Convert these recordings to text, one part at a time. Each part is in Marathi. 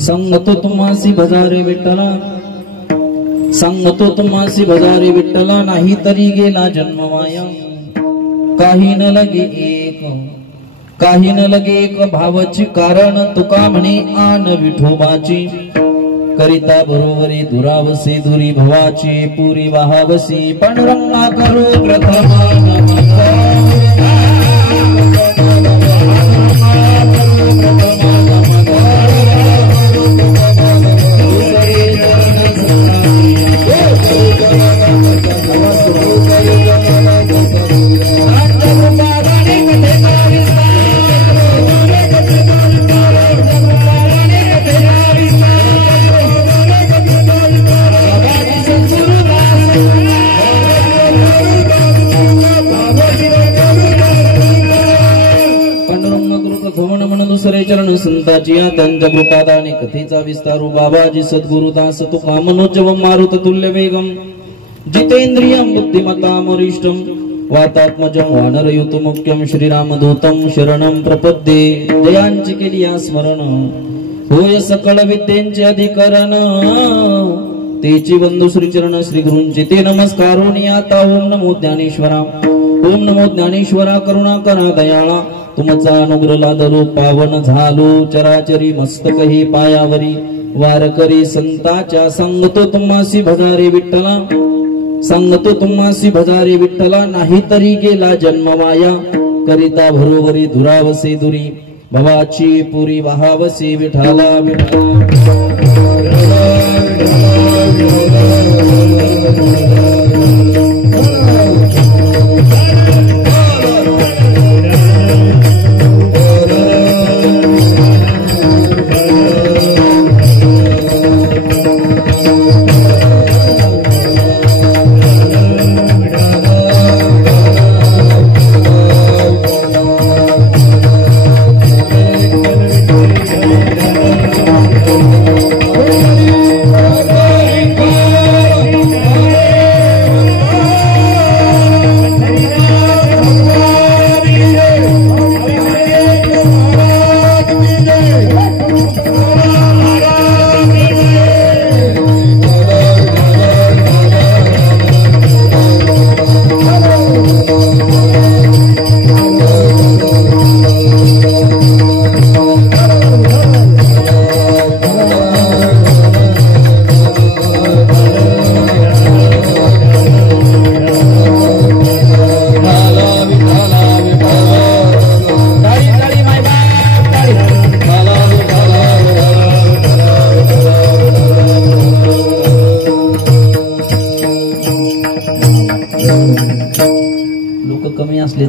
सांगतो तुम्हासी भजारे विठ्ठला, सांगतो तुम्हासी भजारे विठ्ठला, नाही तरी गेला जन्म वाया. काही न लगे एक, काही न लगे एक भावाची कारण, तुका म्हणे आन विठोबाची. करिता बरोबरी दुरावसे दुरी भवाची, पुरी वाहावसी पांडुरंगा करू प्रथमा दुसरे चरण संताची, त्यांच्या कृपादाने कथेचा विस्तारू. बाबाजी सद्गुरुदास तुका मनोजवम मारुत तुल्य वेगम, जितेंद्रियम बुद्धिमताम वरिष्ठम, वातात्मजम वानरयुत मुख्यम, श्रीरामदूतम शरणम प्रपद्ये. जयांची केली स्मरण, होय सकळ विद्येंचे अधिकरण, तेची बंधू श्रीचरण श्री गुरूंचे ते नमस्कारोनी. आता ओम नमो ज्ञानेश्वरा, ओम नमो ज्ञानेश्वरा, करुणा करा दयाळा. तुमचा अनुग्रह लादलो पावन झालो, चराचरी मस्तक हे पायावरी. वारकरी संताच्या सांगतो तुम्हासी भजारे विठ्ठला, सांगतो तुम्हासी भजारे विठ्ठला, नाही तरी गेला जन्म माया. करिता भरोवरी दुरावसे दुरी भवाची, पुरी वाहावसे विठाला विठाला.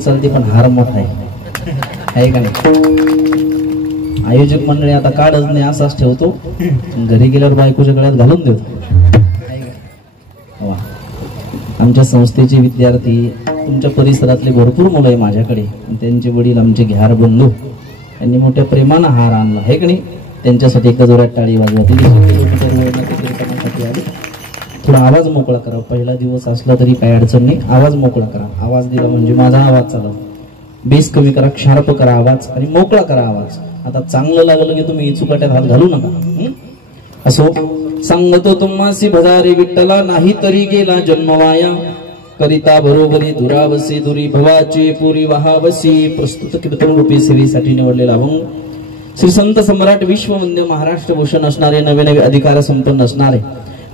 चालते पण हार मोठा आहे का नाही. आयोजक मंडळी आता काढच नाही असाच ठेवतो, घरी गेल्यावर बायकोच्या गळ्यात घालून देतो. आमच्या संस्थेचे विद्यार्थी, तुमच्या परिसरातले भरपूर मुलं आहे माझ्याकडे, त्यांचे वडील आमचे घ्यार बंधू, त्यांनी मोठ्या प्रेमानं हार आणला आहे का नाही. त्यांच्यासाठी एकदा जोरात टाळी वाजवा. थोडा आवाज मोकळा करा. पहिला दिवस असला तरी काही अडचण नाही, आवाज मोकळा करा. आवाज दिला म्हणजे माझा आवाज चालव. बेस कमी करा, शार्प करा आवाज आणि मोकळा करा आवाज. आता चांगलं लागलं की तुम्ही चुकाट्यात हात घालू नका. असो. सांगतो तुम्हासी भजारी विठ्ठला, नाही तरी गेला जन्मवाया. करिता बरोबरी दुरावसी दुरी भवाची पुरी वहावसी. प्रस्तुत कीर्तन रूपी सेवेसाठी निवडलेला अभंग श्री संत सम्राट विश्ववंद्य महाराष्ट्र भूषण असणारे, नवे नवे अधिकार संपन्न असणारे,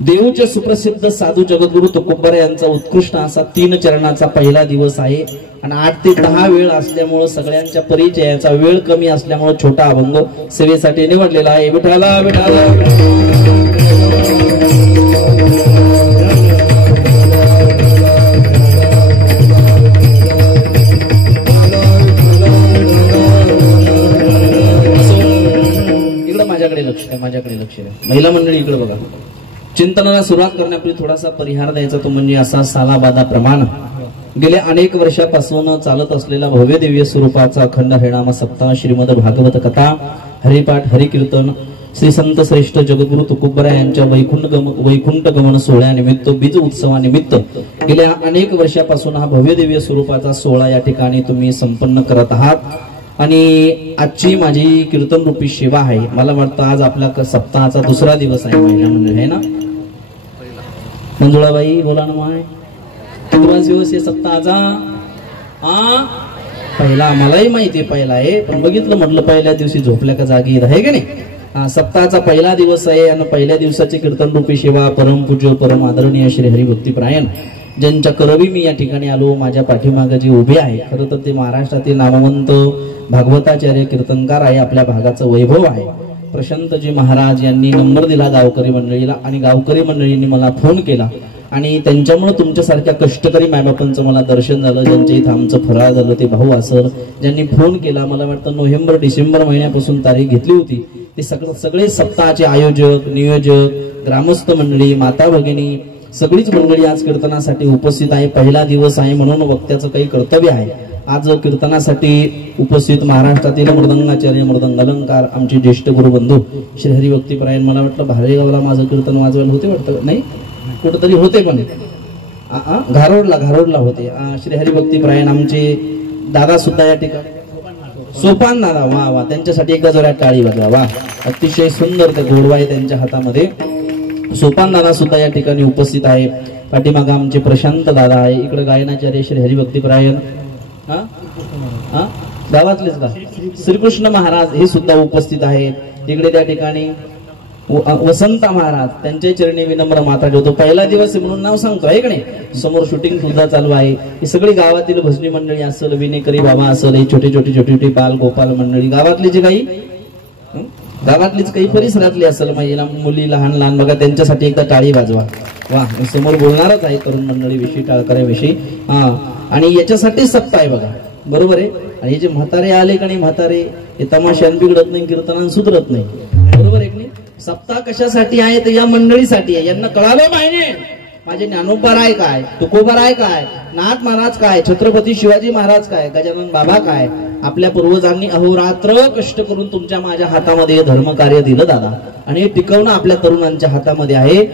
देऊचे सुप्रसिद्ध साधू जगद्गुरु तुकोबर यांचा उत्कृष्ट असा 3 चरणाचा पहिला दिवस आहे. आणि 8 ते 10 वेळ असल्यामुळे सगळ्यांच्या परिचयाचा वेळ कमी असल्यामुळे छोटा अभंग सेवेसाठी निवडलेला आहे. विठाला विठाला माझ्याकडे लक्ष द्या. महिला मंडळी इकडे बघा. चिंतनाला सुरुवात करण्यापूर्वी थोडासा परिहार द्यायचा, तो म्हणजे असा सालाबादा प्रमाण. गेल्या अनेक वर्षापासून चालत असलेला भव्य दिव्य स्वरूपाचा अखंड हरिनाम सप्ताह, श्रीमद भागवत कथा, हरिपाठ, हरिकीर्तन, श्री संत श्रेष्ठ जगद्गुरु तुकोबरा यांच्या वैकुंठ गमन सोहळ्यानिमित्त, बीज उत्सवानिमित्त गेल्या अनेक वर्षापासून हा भव्य दिव्य स्वरूपाचा सोहळा या ठिकाणी तुम्ही संपन्न करत आहात. आणि आजची माझी कीर्तन रूपी सेवा आहे. मला वाटतं आज आपला सप्ताहाचा दुसरा दिवस आहे. महिला मंडळ आहे ना मंजुळाबाई, बोला ना माय. कितवा दिवस आहे सप्ताहाचा? पहिला. आम्हालाही माहिती आहे पहिला आहे, पण बघितलं म्हटलं पहिल्या दिवशी झोपल्या का जागी आहे की नाही. सप्ताहाचा पहिला दिवस आहे आणि पहिल्या दिवसाची कीर्तन रूपी सेवा परमपूज्य परम आदरणीय श्री हरिभक्तीपरायण ज्यांच्या करवी मी या ठिकाणी आलो, माझ्या पाठीमागे जे उभे आहे, खरं तर ते महाराष्ट्रातील नामवंत भागवताचार्य कीर्तनकार आहे. आपल्या भागाचं वैभव आहे. प्रशांतजी महाराज यांनी नंबर दिला गावकरी मंडळीला आणि गावकरी मंडळींनी मला फोन केला आणि त्यांच्यामुळे तुमच्यासारख्या कष्टकरी मायबापांचं मला दर्शन झालं. ज्यांच्या इथं आमचं फराळ झालं ते भाऊ असर ज्यांनी फोन केला. मला वाटतं नोव्हेंबर डिसेंबर महिन्यापासून तारीख घेतली होती. ते सगळे सप्ताहाचे आयोजक, नियोजक, ग्रामस्थ मंडळी, माता भगिनी सगळीच मंडळी आज कीर्तनासाठी उपस्थित आहे. पहिला दिवस आहे म्हणून वक्त्याचं काही कर्तव्य आहे. आज कीर्तनासाठी उपस्थित महाराष्ट्रातील मृदंगाचार्य, मृदंग अलंकार, आमचे ज्येष्ठ गुरुबंधू श्री हरिभक्तीपरायण. मला वाटलं भारेगावला माझं कीर्तन वाजवायला होते वाटतं, नाही कुठंतरी होते, पण घारोडला होते. श्री हरिभक्तीपरायण आमचे दादा सुद्धा या ठिकाणी, सोपान दादा, वा वा, त्यांच्यासाठी एकदा जोरात टाळी वाजवा. वा, अतिशय सुंदर ते घोडवा आहे त्यांच्या हातामध्ये. सोपान दादा सुद्धा या ठिकाणी उपस्थित आहे. पाठीमागा आमचे प्रशांत दादा आहे. इकडे गायनाचार्य श्री हरिभक्तीपरायण गावातलेच का श्रीकृष्ण महाराज हे सुद्धा उपस्थित आहे. इकडे त्या ठिकाणी वसंत महाराज, त्यांच्या चरणी विनम्र माता ठेवतो. पहिला दिवस म्हणून नाव सांगतो आहे का नाही. समोर शूटिंग सुद्धा चालू आहे. ही सगळी गावातील भजनी मंडळी असेल, विनेकरी बाबा असेल, ही छोटी छोटी बाल गोपाल मंडळी गावातली जी काही गावातलीच काही परिसरातली असेल, महिला मुली लहान लहान बघा, त्यांच्यासाठी एकदा टाळी वाजवा. वा, समोर बोलणारच आहे तरुण मंडळी विषयी, टाळकऱ्याविषयी. आणि याच्यासाठी सप्ताह आहे बघा, बरोबर आहे. आणि हे जे म्हातारे आले का नाही, म्हातारे हे तमाशान बिघडत नाही, कीर्तनान सुधरत नाही, बरोबर आहे की नाही. सप्ताह कशासाठी आहे तर या मंडळीसाठी आहे. यांना कळालं पाहिजे माझे ज्ञानोबा राय काय, तुकोबा राय काय, नाथ महाराज काय, छत्रपती शिवाजी महाराज काय, गजानन बाबा काय. आपल्या पूर्वजांनी अहोरात्र कष्ट करून तुमच्या माझ्या हातामध्ये धर्म कार्य दिलं दादा, आणि हे टिकवणं आपल्या तरुणांच्या हातामध्ये आहे.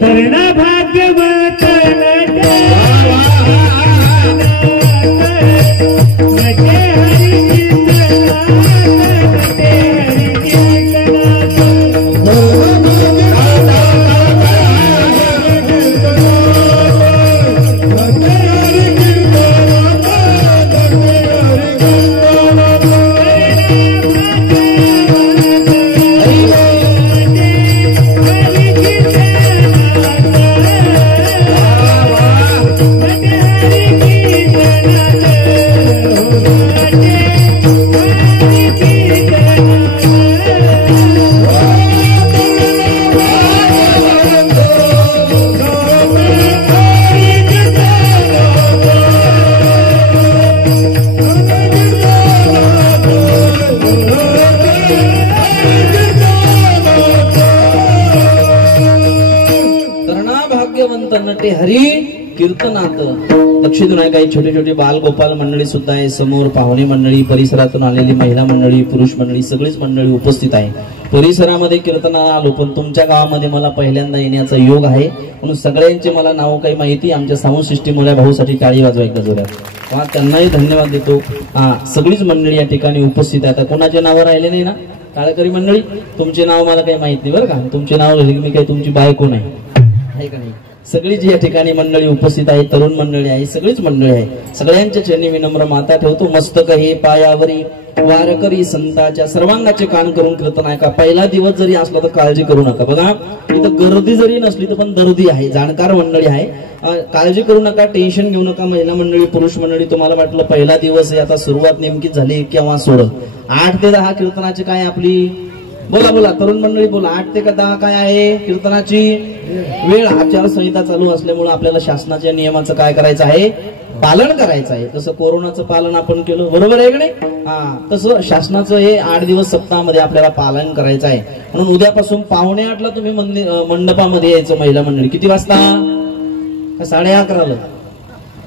हरी कीर्तनात लक्ष देऊन आहे. काही छोटे छोटे बालगोपाल मंडळी सुद्धा आहे समोर, पाहुणे मंडळी, परिसरातून आलेली महिला मंडळी, पुरुष मंडळी, सगळीच मंडळी उपस्थित आहे. परिसरामध्ये कीर्तनाला आलो, पण तुमच्या गावामध्ये मला पहिल्यांदा येण्याचा योग आहे, म्हणून सगळ्यांचे मला नाव काही माहिती. आमच्या साऊंड सिस्टीमवाल्या भाऊसाठी टाळी वाजवा एकदा जोरात, त्यांनाही धन्यवाद देतो. सगळीच मंडळी या ठिकाणी उपस्थित आहे. आता कोणाचे नाव राहिले नाही ना टाळकरी मंडळी? तुमचे नाव मला काही माहित नाही बरं का, तुमचे नाव मी काही तुमची बायको नाही आहे का नाही. सगळीच या ठिकाणी मंडळी उपस्थित आहे, तरुण मंडळी आहे, सगळीच मंडळी आहे. सगळ्यांच्या चरणी विनम्र माता ठेवतो. मस्तक हे पायावरी वारकरी संतांच्या सर्वांगाचे कान करून कीर्तन ऐका. पहिला दिवस जरी असला तर काळजी करू नका. बघा इथं गर्दी जरी नसली तर पण दर्दी आहे, जाणकार मंडळी आहे. काळजी करू नका, टेन्शन घेऊ नका. महिला मंडळी, पुरुष मंडळी, तुम्हाला वाटलं पहिला दिवस आहे, आता सुरुवात नेमकीच झाली केव्हा सोड. 8 ते 10 कीर्तनाची काय आपली, बोला बोला तरुण मंडळी बोला, 8 ते 10 काय आहे कीर्तनाची वेळ. आचारसंहिता चालू असल्यामुळे आपल्याला शासनाच्या नियमाचं काय करायचं आहे, पालन करायचं आहे. तसं कोरोनाचं पालन आपण केलं, बरोबर आहे की नाही? तसं शासनाचं हे 8 दिवस सप्ताहामध्ये आपल्याला पालन करायचं आहे. म्हणून उद्यापासून 7:45ला तुम्ही मंडपामध्ये यायचं. महिला मंडळी किती वाजता? 11:30ला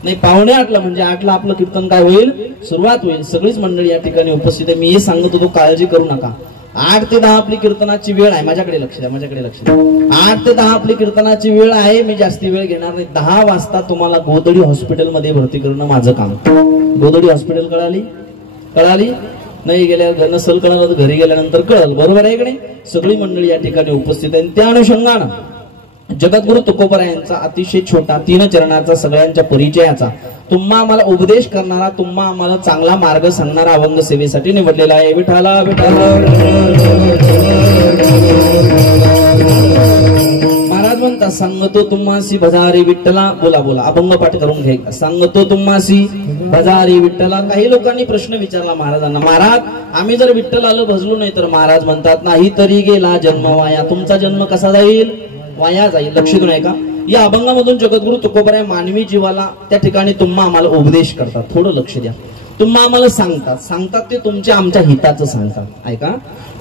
नाही, 7:45ला, म्हणजे 8ला आपलं कीर्तन काय होईल, सुरुवात होईल. सगळीच मंडळी या ठिकाणी उपस्थित आहे. मी हे सांगत होतो, काळजी करू नका. 8 ते 10 आपली कीर्तनाची वेळ आहे. माझ्याकडे लक्ष द्या, माझ्याकडे लक्ष द्या. 8 ते 10 आपली कीर्तनाची वेळ आहे. मी जास्ती वेळ घेणार नाही. 10 वाजता तुम्हाला गोदडी हॉस्पिटलमध्ये भरती करणं माझं काम. गोदडी हॉस्पिटल कळाली नाही, गेल्या नसल कळालं तर घरी गेल्यानंतर कळलं, बरोबर आहे की नाही? सगळी मंडळी या ठिकाणी उपस्थित आहे. त्या अनुषंगानं जगद्गुरु तुकोबरायांचा अतिशय छोटा 3 चरणाचा सगळ्यांच्या परिचयाचा तुम्हा आम्हाला उपदेश करणारा, तुम्हा आम्हाला चांगला मार्ग सांगणारा अभंग सेवेसाठी निवडलेला आहे. विठाला विठाला महाराज म्हणता, सांगतो तुम्हासी भजारी विठ्ठला. बोला बोला, अभंग पाठ करून घ्या. सांगतो तुम्हासी भजारी विठ्ठला. काही लोकांनी प्रश्न विचारला महाराजांना, महाराज आम्ही जर विठ्ठलाला भजलो नाही तर? महाराज म्हणतात, नाही तरी गेला जन्म वाया. तुमचा जन्म कसा जाईल? वाया जाईल. लक्ष देऊ नये का? या अभंगामधून जगद्गुरु तुकोबराय मानवी जीवाला त्या ठिकाणी तुम्हा आम्हाला उपदेश करतात. थोडं लक्ष द्या. तुम्हा आम्हाला सांगतात ते तुमच्या आमच्या हिताचं सांगतात. ऐका,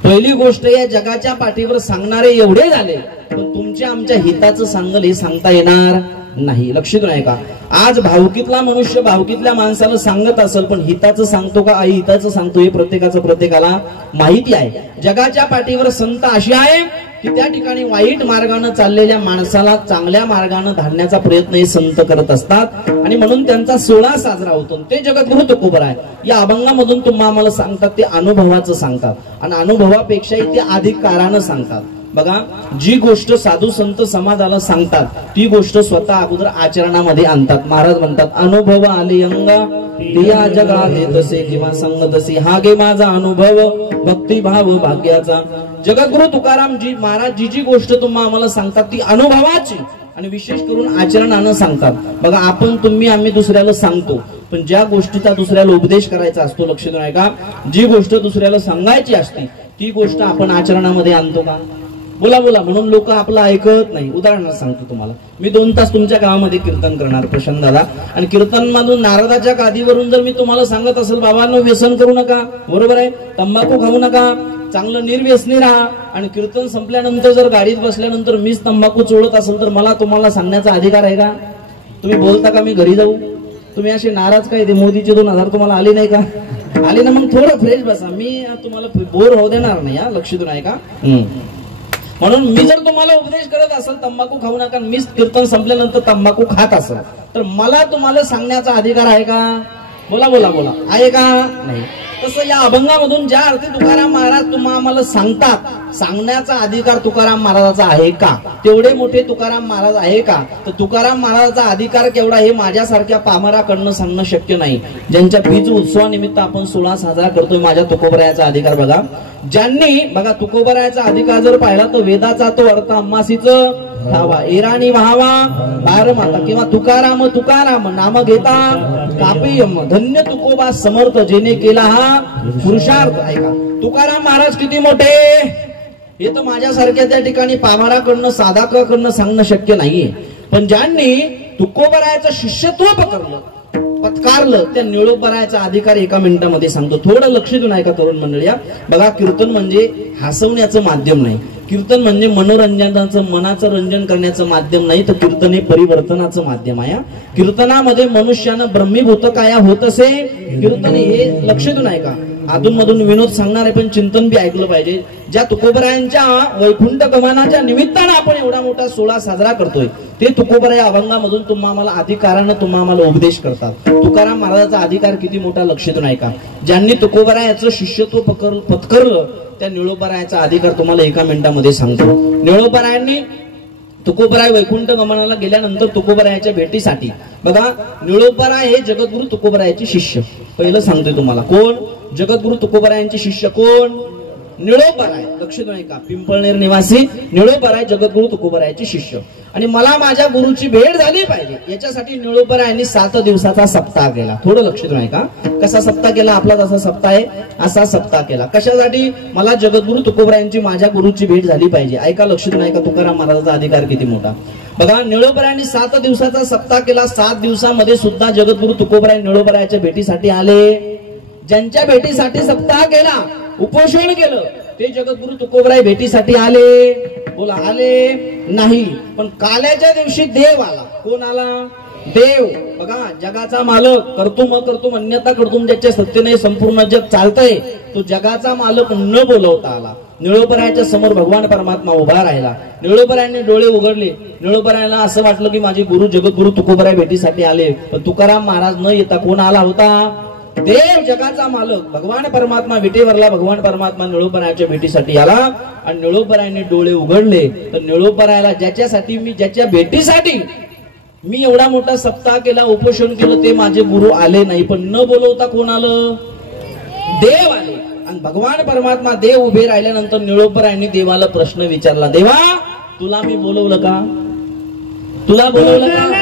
पहिली गोष्ट या जगाच्या पाठीवर सांगणारे एवढे झाले, पण तुमच्या आमच्या हिताचं सांगल हे सांगता येणार नाही. लक्ष देऊ नये का? आज भावकीतला मनुष्य भावकीतल्या माणसाला सांगत असेल, पण हिताचं सांगतो का आई हिताचं सांगतो हे प्रत्येकाला माहिती आहे. जगाच्या पाठीवर संत अशी आहे की त्या ठिकाणी वाईट मार्गाने चाललेल्या माणसाला चांगल्या मार्गाने धाडण्याचा प्रयत्न हे संत करत असतात, आणि म्हणून त्यांचा सोहळा साजरा होतो. ते जगद्गुरु तुकोबराय या अभंगामधून तुम्हा आम्हाला सांगतात, ते अनुभवाचं सांगतात, आणि अनुभवापेक्षाही ते अधिकारानं सांगतात. बघा, जी गोष्ट साधू संत समाजाला सांगतात ती गोष्ट स्वतः अगोदर आचरणामध्ये आणतात. महाराज म्हणतात, अनुभव आले अंगा दिया जगा देतसे किंवा संगतसे, हा गे माझा अनुभव भक्तिभाव भाग्याचा. जगद्गुरु तुकाराम जी महाराज जी गोष्ट तुम्हा आम्हाला सांगतात ती अनुभवाची आणि विशेष करून आचरणानं सांगतात. बघा, आपण तुम्ही आम्ही दुसऱ्याला सांगतो, पण ज्या गोष्टीचा दुसऱ्याला उपदेश करायचा असतो, लक्ष देऊ नये का? जी गोष्ट दुसऱ्याला सांगायची असते ती गोष्ट आपण आचरणामध्ये आणतो का? बोला बोला. म्हणून लोक आपलं ऐकत नाही. उदाहरण सांगतो तुम्हाला, मी 2 तास तुमच्या गावामध्ये कीर्तन करणार प्रशांत दादा, आणि कीर्तन मधून नारदाच्या गादीवरून जर मी तुम्हाला सांगत असेल, बाबांनो व्यसन करू नका, बरोबर आहे, तंबाखू खाऊ नका, चांगलं निर्व्यसनी राहा, आणि कीर्तन संपल्यानंतर जर गाडीत बसल्यानंतर मीच तंबाखू चोळत असेल तर मला तुम्हाला सांगण्याचा अधिकार आहे का? तुम्ही बोलता का मी घरी जाऊ? तुम्ही असे नाराज काय? ते मोदीचे 2000 तुम्हाला आले नाही का? आले ना, मग थोडं फ्रेश बसा. मी तुम्हाला बोर होऊ देणार नाही. लक्ष देऊ नये का? म्हणून मी जर तुम्हाला उपदेश करत असेल तंबाखू खाऊ नका, मीच कीर्तन संपल्यानंतर तंबाखू खात असेल, तर मला तुम्हाला सांगण्याचा अधिकार आहे का? बोला बोला बोला, आहे का? नाही. तसं या अभंगामधून ज्या अर्थी तुकाराम महाराज तुम्हा आम्हाला सांगतात, सांगण्याचा अधिकार तुकाराम महाराजाचा आहे का? तेवढे मोठे तुकाराम महाराज आहे का? तर तुकाराम महाराजाचा अधिकार केवढा हे माझ्यासारख्या पामराकडनं सांगणं शक्य नाही. ज्यांच्या बीज उत्सवानिमित्त आपण सोहळा साजरा करतोय, माझ्या तुकोबरायाचा अधिकार बघा. ज्यांनी बघा तुकोबरायाचा अधिकार जर पाहिला तर वेदाचा तो अर्थ अम्मासीच ठावा, एराणी व्हावा बार माता, किंवा तुकाराम तुकाराम नाम घेता कापेयम, धन्य तुकोबा समर्थ जेने केला हा पुरुषार्थ. ऐका, तुकाराम महाराज किती मोठे हे तर माझ्यासारख्या त्या ठिकाणी पामाराकडनं साधकाकडनं सांगणं शक्य नाहीये. पण ज्यांनी तुकोबरायाचं शिष्यत्व पत्कारलं त्या निळोबरायाचा अधिकार 1 मिनिटामध्ये सांगतो. थोडं लक्ष देऊन ऐका तरुण मंडळी. बघा, कीर्तन म्हणजे हसवण्याचं माध्यम नाही. कीर्तन म्हणजे मनोरंजनाचं, मनाचं रंजन करण्याचं माध्यम नाही, तर कीर्तन हे परिवर्तनाचं माध्यम आहे. कीर्तनामध्ये मनुष्यानं ब्रह्मीभूत काया होत असे. कीर्तन हे लक्षातून आहे का, अधून मधून विनोद सांगणार आहे, पण चिंतन बी ऐकलं पाहिजे. ज्या तुकोबरायांच्या वैकुंठ गमनाच्या निमित्तानं आपण एवढा मोठा सोहळा साजरा करतोय, ते तुकोबराया अभंगामधून तुम्हाला अधिकारानं तुम्हाला उपदेश करतात. तुकाराम महाराजाचा अधिकार किती मोठा लक्षातून आहे का. ज्यांनी तुकोबरायाचं शिष्यत्व पत्करलं त्या निळोबरायाचा अधिकार तुम्हाला एका मिनिटामध्ये सांगतो. निळोबरायांनी तुकोबराय वैकुंठ गमनाला गेल्यानंतर तुकोबरायाच्या भेटीसाठी बघा, निळोबराय हे जगद्गुरु तुकोबरायाचे शिष्य. पहिलं सांगतोय तुम्हाला, कोण जगद्गुरु तुकोबरायांचे शिष्य, कोण निळोबराय. लक्षात नाही का, पिंपळनेर निवासी निळोबराय जगद्गुरु तुकोबरायाचे शिष्य. आणि मला माझ्या गुरुची भेट झाली पाहिजे याच्यासाठी निळोबरायांनी 7 दिवसाचा सप्ताह केला. थोडं लक्षात नाही का, कसा सप्ताह केला, आपला जसा सप्ताह आहे असा सप्ताह केला. कशासाठी, मला जगद्गुरु तुकोबरायांची माझ्या गुरुची भेट झाली पाहिजे. ऐका, लक्षात नाही का, तुकाराम महाराजाचा अधिकार किती मोठा. बघा, निळोबरायांनी 7 दिवसाचा सप्ताह केला. 7 दिवसामध्ये सुद्धा जगद्गुरु तुकोबराय निळोबरायाच्या भेटीसाठी आले. ज्यांच्या भेटीसाठी सप्ताह केला, उपोषण केलं, ते जगद्गुरु तुकोबराय भेटीसाठी आले. बोला, आले नाही. पण काल्याच्या दिवशी देव आला. कोण आला, देव. बघा, जगाचा मालक, कर्तुम अन्यथा कर्तुम, ज्याच्या सत्तेने संपूर्ण जग चालतंय, तो जगाचा मालक न बोलवता आला. निळोबरायाच्या समोर भगवान परमात्मा उभा राहिला. निळोबरायांनी डोळे उघडले. निळोबरायाला असं वाटलं की माझे गुरु जगद्गुरु तुकोबराय भेटीसाठी आले. पण तुकाराम महाराज न येता कोण आला होता, देव, जगाचा मालक भगवान परमात्मा विटेवरला. भगवान परमात्मा निळोबरायाच्या भेटीसाठी आला आणि निळोबरायाने डोळे उघडले. तर निळोबरायाला ज्याच्या भेटीसाठी मी एवढा मोठा सप्ताह केला, उपोषण केलं, ते माझे गुरु आले नाही. पण न बोलवता कोण आलं, देव आले. आणि भगवान परमात्मा देव उभे राहिल्यानंतर निळोबरायांनी देवाला प्रश्न विचारला, देवा तुला मी बोलवलं का, तुला बोलवलं का.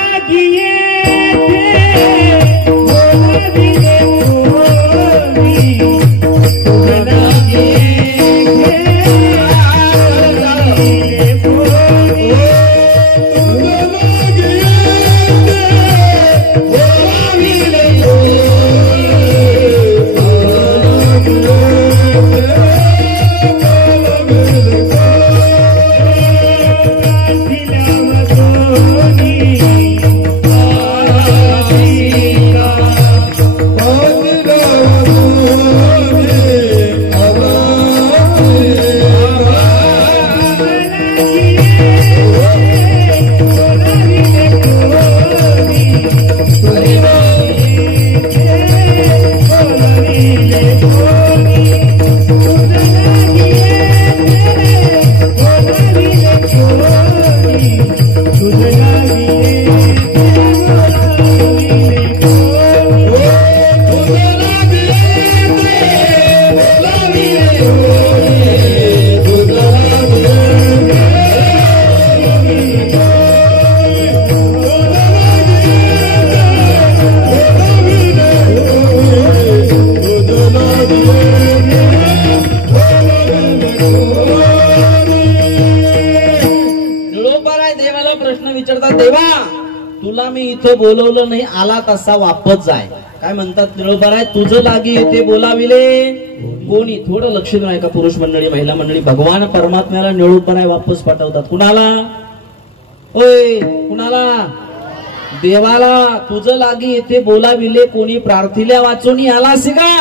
बोलवलं नाही, आला तसा वापस जाय. काय म्हणतात निळोबराय, तुझं लागी येते बोलाविले कोणी. थोडं लक्ष नाही का, पुरुष मंडळी, महिला मंडळी, भगवान परमात्म्याला निळोबराय वापस पाठवतात. कुणाला, होय कुणाला, देवाला. तुझं लागी येते बोलाविले कोणी, प्रार्थिल्या वाचून आलास का.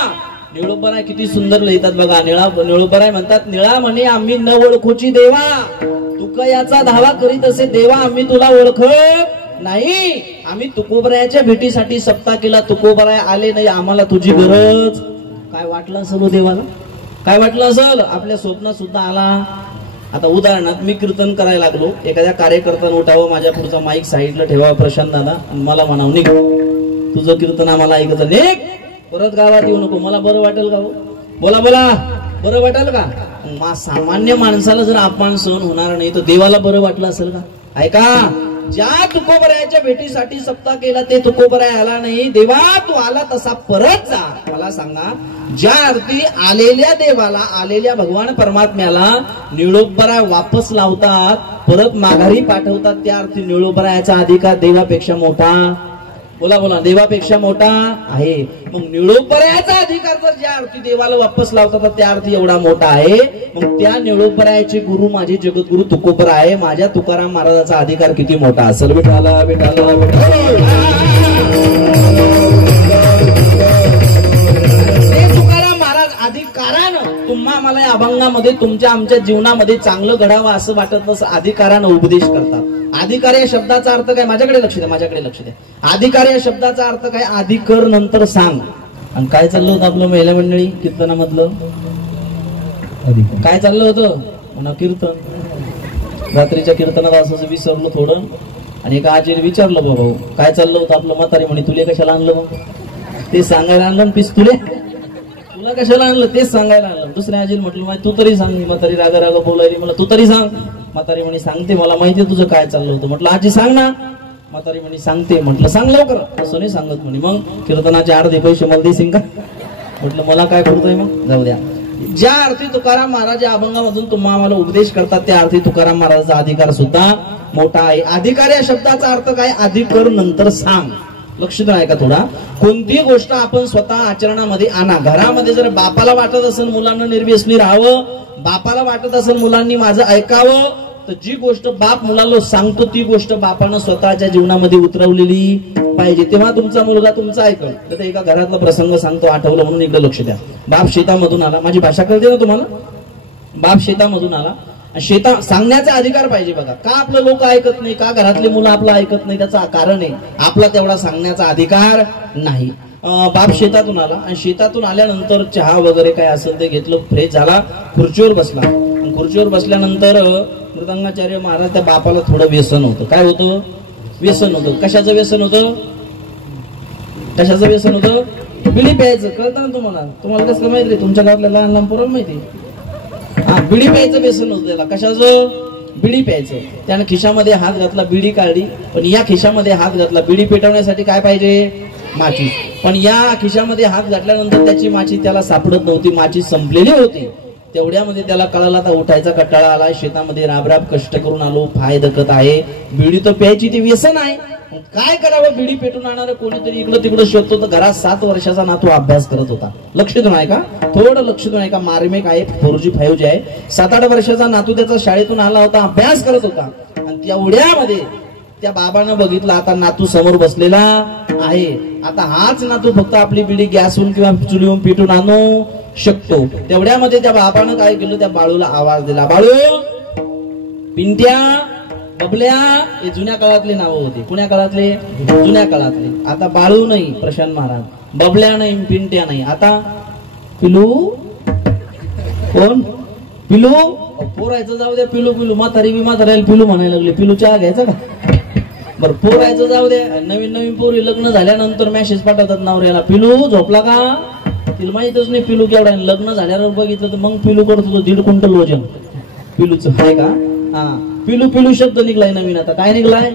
निळोबराय किती सुंदर लिहितात बघा. निळोबराय म्हणतात, निळा म्हणे आम्ही न ओळखूची देवा, तुका याचा धावा करीत असे देवा, आम्ही तुला ओळखत नाही. आम्ही तुकोबरायाच्या भेटीसाठी सप्ताह केला, तुकोबराय आले नाही, आम्हाला तुझी गरज. काय वाटलं असेल देवाला, काय वाटलं असेल. आपल्या स्वप्नात सुद्धा आला. आता उदाहरणार्थ मी कीर्तन करायला लागलो, एखाद्या कार्यकर्त्यानं उठावं, माझ्या पुढचा माईक साईडला ठेवावा, प्रशांत दादा, मला म्हणावं निघ, तुझं कीर्तन आम्हाला ऐकत, निघ, परत गावात येऊ नको. मला बरं वाटेल का, बोला बोला, बरं वाटेल का. सामान्य माणसाला जर अपमान सहन होणार नाही, तर देवाला बरं वाटलं असेल का. ऐका, ज्या तुकोबरायाच्या भेटीसाठी सप्ताह केला ते तुकोबराय आला नाही, देवा तू आला तसा परत जा. मला सांगा, ज्या अर्थी आलेल्या देवाला, आलेल्या भगवान परमात्म्याला निळोबराय वापस लावतात, परत माघारी पाठवतात, त्या अर्थी निळोबरायाचा अधिकार देवापेक्षा मोठा. बोला बोला, देवापेक्षा मोठा आहे. मग निळोपरायाचा अधिकार जर ज्या अर्थी देवाला वापस लावतात त्या अर्थी एवढा मोठा आहे, मग त्या निळोपरायाचे गुरु माझे जगद्गुरु तुकोबरा आहे. माझ्या तुकाराम महाराजाचा अधिकार किती मोठा असेल. विठाला विठाला तुकाराम महाराज अधिकारानं तुम्हा मला या अभंगामध्ये तुमच्या आमच्या जीवनामध्ये चांगलं घडावं असं वाटत नसं अधिकारानं उपदेश करतात. अधिकार या शब्दाचा अर्थ काय, माझ्याकडे लक्ष द्या, माझ्याकडे लक्ष द्या. अधिकार या शब्दाचा अर्थ काय, आधी कर नंतर सांग. आणि काय चाललं होतं आपलं महिला मंडळी कीर्तनामधलं, काय चाललं होतं म्हणा कीर्तन. रात्रीच्या कीर्तनात असं विसरलो थोडं, आणि एका आजीने विचारलं, बाबा काय चाललं होतं आपलं. म्हातारी म्हणे, तुले कशाला आणलं मग, ते सांगायला आणलं. पिस्तुले तुला कशाला आणलं तेच सांगायला आणलं. दुसऱ्या आजीला म्हटलं, तू तरी सांग. म्हातारी राग राग बोलायली, मला तू तरी सांग. म्हातारी म्हणे, सांगते, मला माहितीये तुझं काय चाललं होतं. म्हटलं आजी सांग ना. म्हातारी म्हणे, सांगते. म्हटलं सांग लवकर. असं नाही सांगत म्हणे. मग कीर्तनाचे अर्धे पैसे मला देशील का. म्हटलं मला काय करतोय मग, जाऊ द्या. ज्या अर्थी तुकाराम महाराज या अभंगामधून तुम्हाला आम्हाला उपदेश करतात त्या अर्थी तुकाराम महाराजाचा अधिकार सुद्धा मोठा आहे. अधिकार या शब्दाचा अर्थ काय, आधी कर नंतर सांग. लक्ष द्या ऐका थोडा. कोणती गोष्ट आपण स्वतः आचरणामध्ये आणा. घरामध्ये जर बापाला वाटत असेल मुलांना निर्व्यसनी राहावं, बापाला वाटत असेल मुलांनी माझं ऐकावं, तर जी गोष्ट बाप मुलाला सांगतो ती गोष्ट बापानं स्वतःच्या जीवनामध्ये उतरवलेली पाहिजे, तेव्हा तुमचा मुलगा तुमचं ऐकल. तर एका घरातला प्रसंग सांगतो, आठवलं म्हणून इकडे लक्ष द्या. बाप शेतामधून आला, माझी भाषा कळते ना तुम्हाला. बाप शेतामधून आला, शेता सांगण्याचा अधिकार पाहिजे. बघा का आपलं लोक ऐकत नाही, का घरातले मुलं आपलं ऐकत नाही, त्याचं कारण आहे आपला तेवढा सांगण्याचा अधिकार नाही. बाप शेतातून आला, आणि शेतातून आल्यानंतर चहा वगैरे काय असेल ते घेतलं, फ्रेश झाला, खुर्चीवर बसला. खुर्चीवर बसल्यानंतर मृदंगाचार्य महाराज त्या बापाला थोडं व्यसन होतं. काय होतं, व्यसन होतं. कशाचं व्यसन होतं, कशाचं व्यसन होतं, बिडी प्यायचं. कळतं ना तुम्हाला, तुम्हाला कसं माहिती रे, तुमच्या गावातल्या लहान लहान पोरांना माहिती. हा, बिडी प्यायचं व्यसन होतं त्याला. कशाचं, बिडी प्यायचं. त्याने खिशामध्ये हात घातला, बिडी काढली, पण या खिशामध्ये हात घातला. बिडी पेटवण्यासाठी काय पाहिजे, माची. पण या खिशामध्ये हात घातल्यानंतर त्याची माची त्याला सापडत नव्हती, माची संपलेली होती. तेवढ्यामध्ये त्याला कळाला, आता उठायचा कंटाळा आला, शेतामध्ये राबराब कष्ट करून आलो, फाय दखत आहे, बिडी तर प्यायची ती व्यसन आहे, काय करावं. बिडी पेटून आणणार कोणीतरी इकडं तिकडं शोधतो. तर घरात 7 वर्षाचा नातू अभ्यास करत होता. लक्ष देऊन आहे का, थोडं लक्ष देऊन आहे का. मार्मिक आहे, 4G 5G आहे. 7-8 वर्षाचा नातू त्याचा शाळेतून आला होता, अभ्यास करत होता. आणि तेवढ्यामध्ये त्या बाबानं बघितलं, आता नातू समोर बसलेला आहे. आता हाच नातू फक्त आपली बिडी गॅसहून किंवा चुलीहून पेटून आणू शकतो. तेवढ्यामध्ये त्या बाबानं काय केलं, त्या बाळूला आवाज दिला, बाळू, पिंट्या, बबल्या, हे जुन्या काळातले नाव होते. कुण्या काळातले, जुन्या काळातले. आता बाळू नाही प्रशांत महाराज, बबल्या नाही, पिंट्या नाही, आता पिलू. कोण, पिलू. पोरायचं जाऊ द्या, पिलू पिलू. म्हातारी बी म्हाताऱ्याला पिलू म्हणायला लागले. पिलू चहा घ्यायचा का, बरं पोरायचं जाऊ द्या. नवीन नवीन पोरी लग्न झाल्यानंतर मेसेज पाठवतात नवऱ्याला, पिलू झोपला का. तिला माहितच नाही पिलू केवढा. लग्न झाल्यावर बघितलं तर मग पिलू करतो 1.5 क्विंटल वजन पिलूच आहे का. हा, पिलू पिलू शब्द निघलाय नवीन. आता काय निघलाय,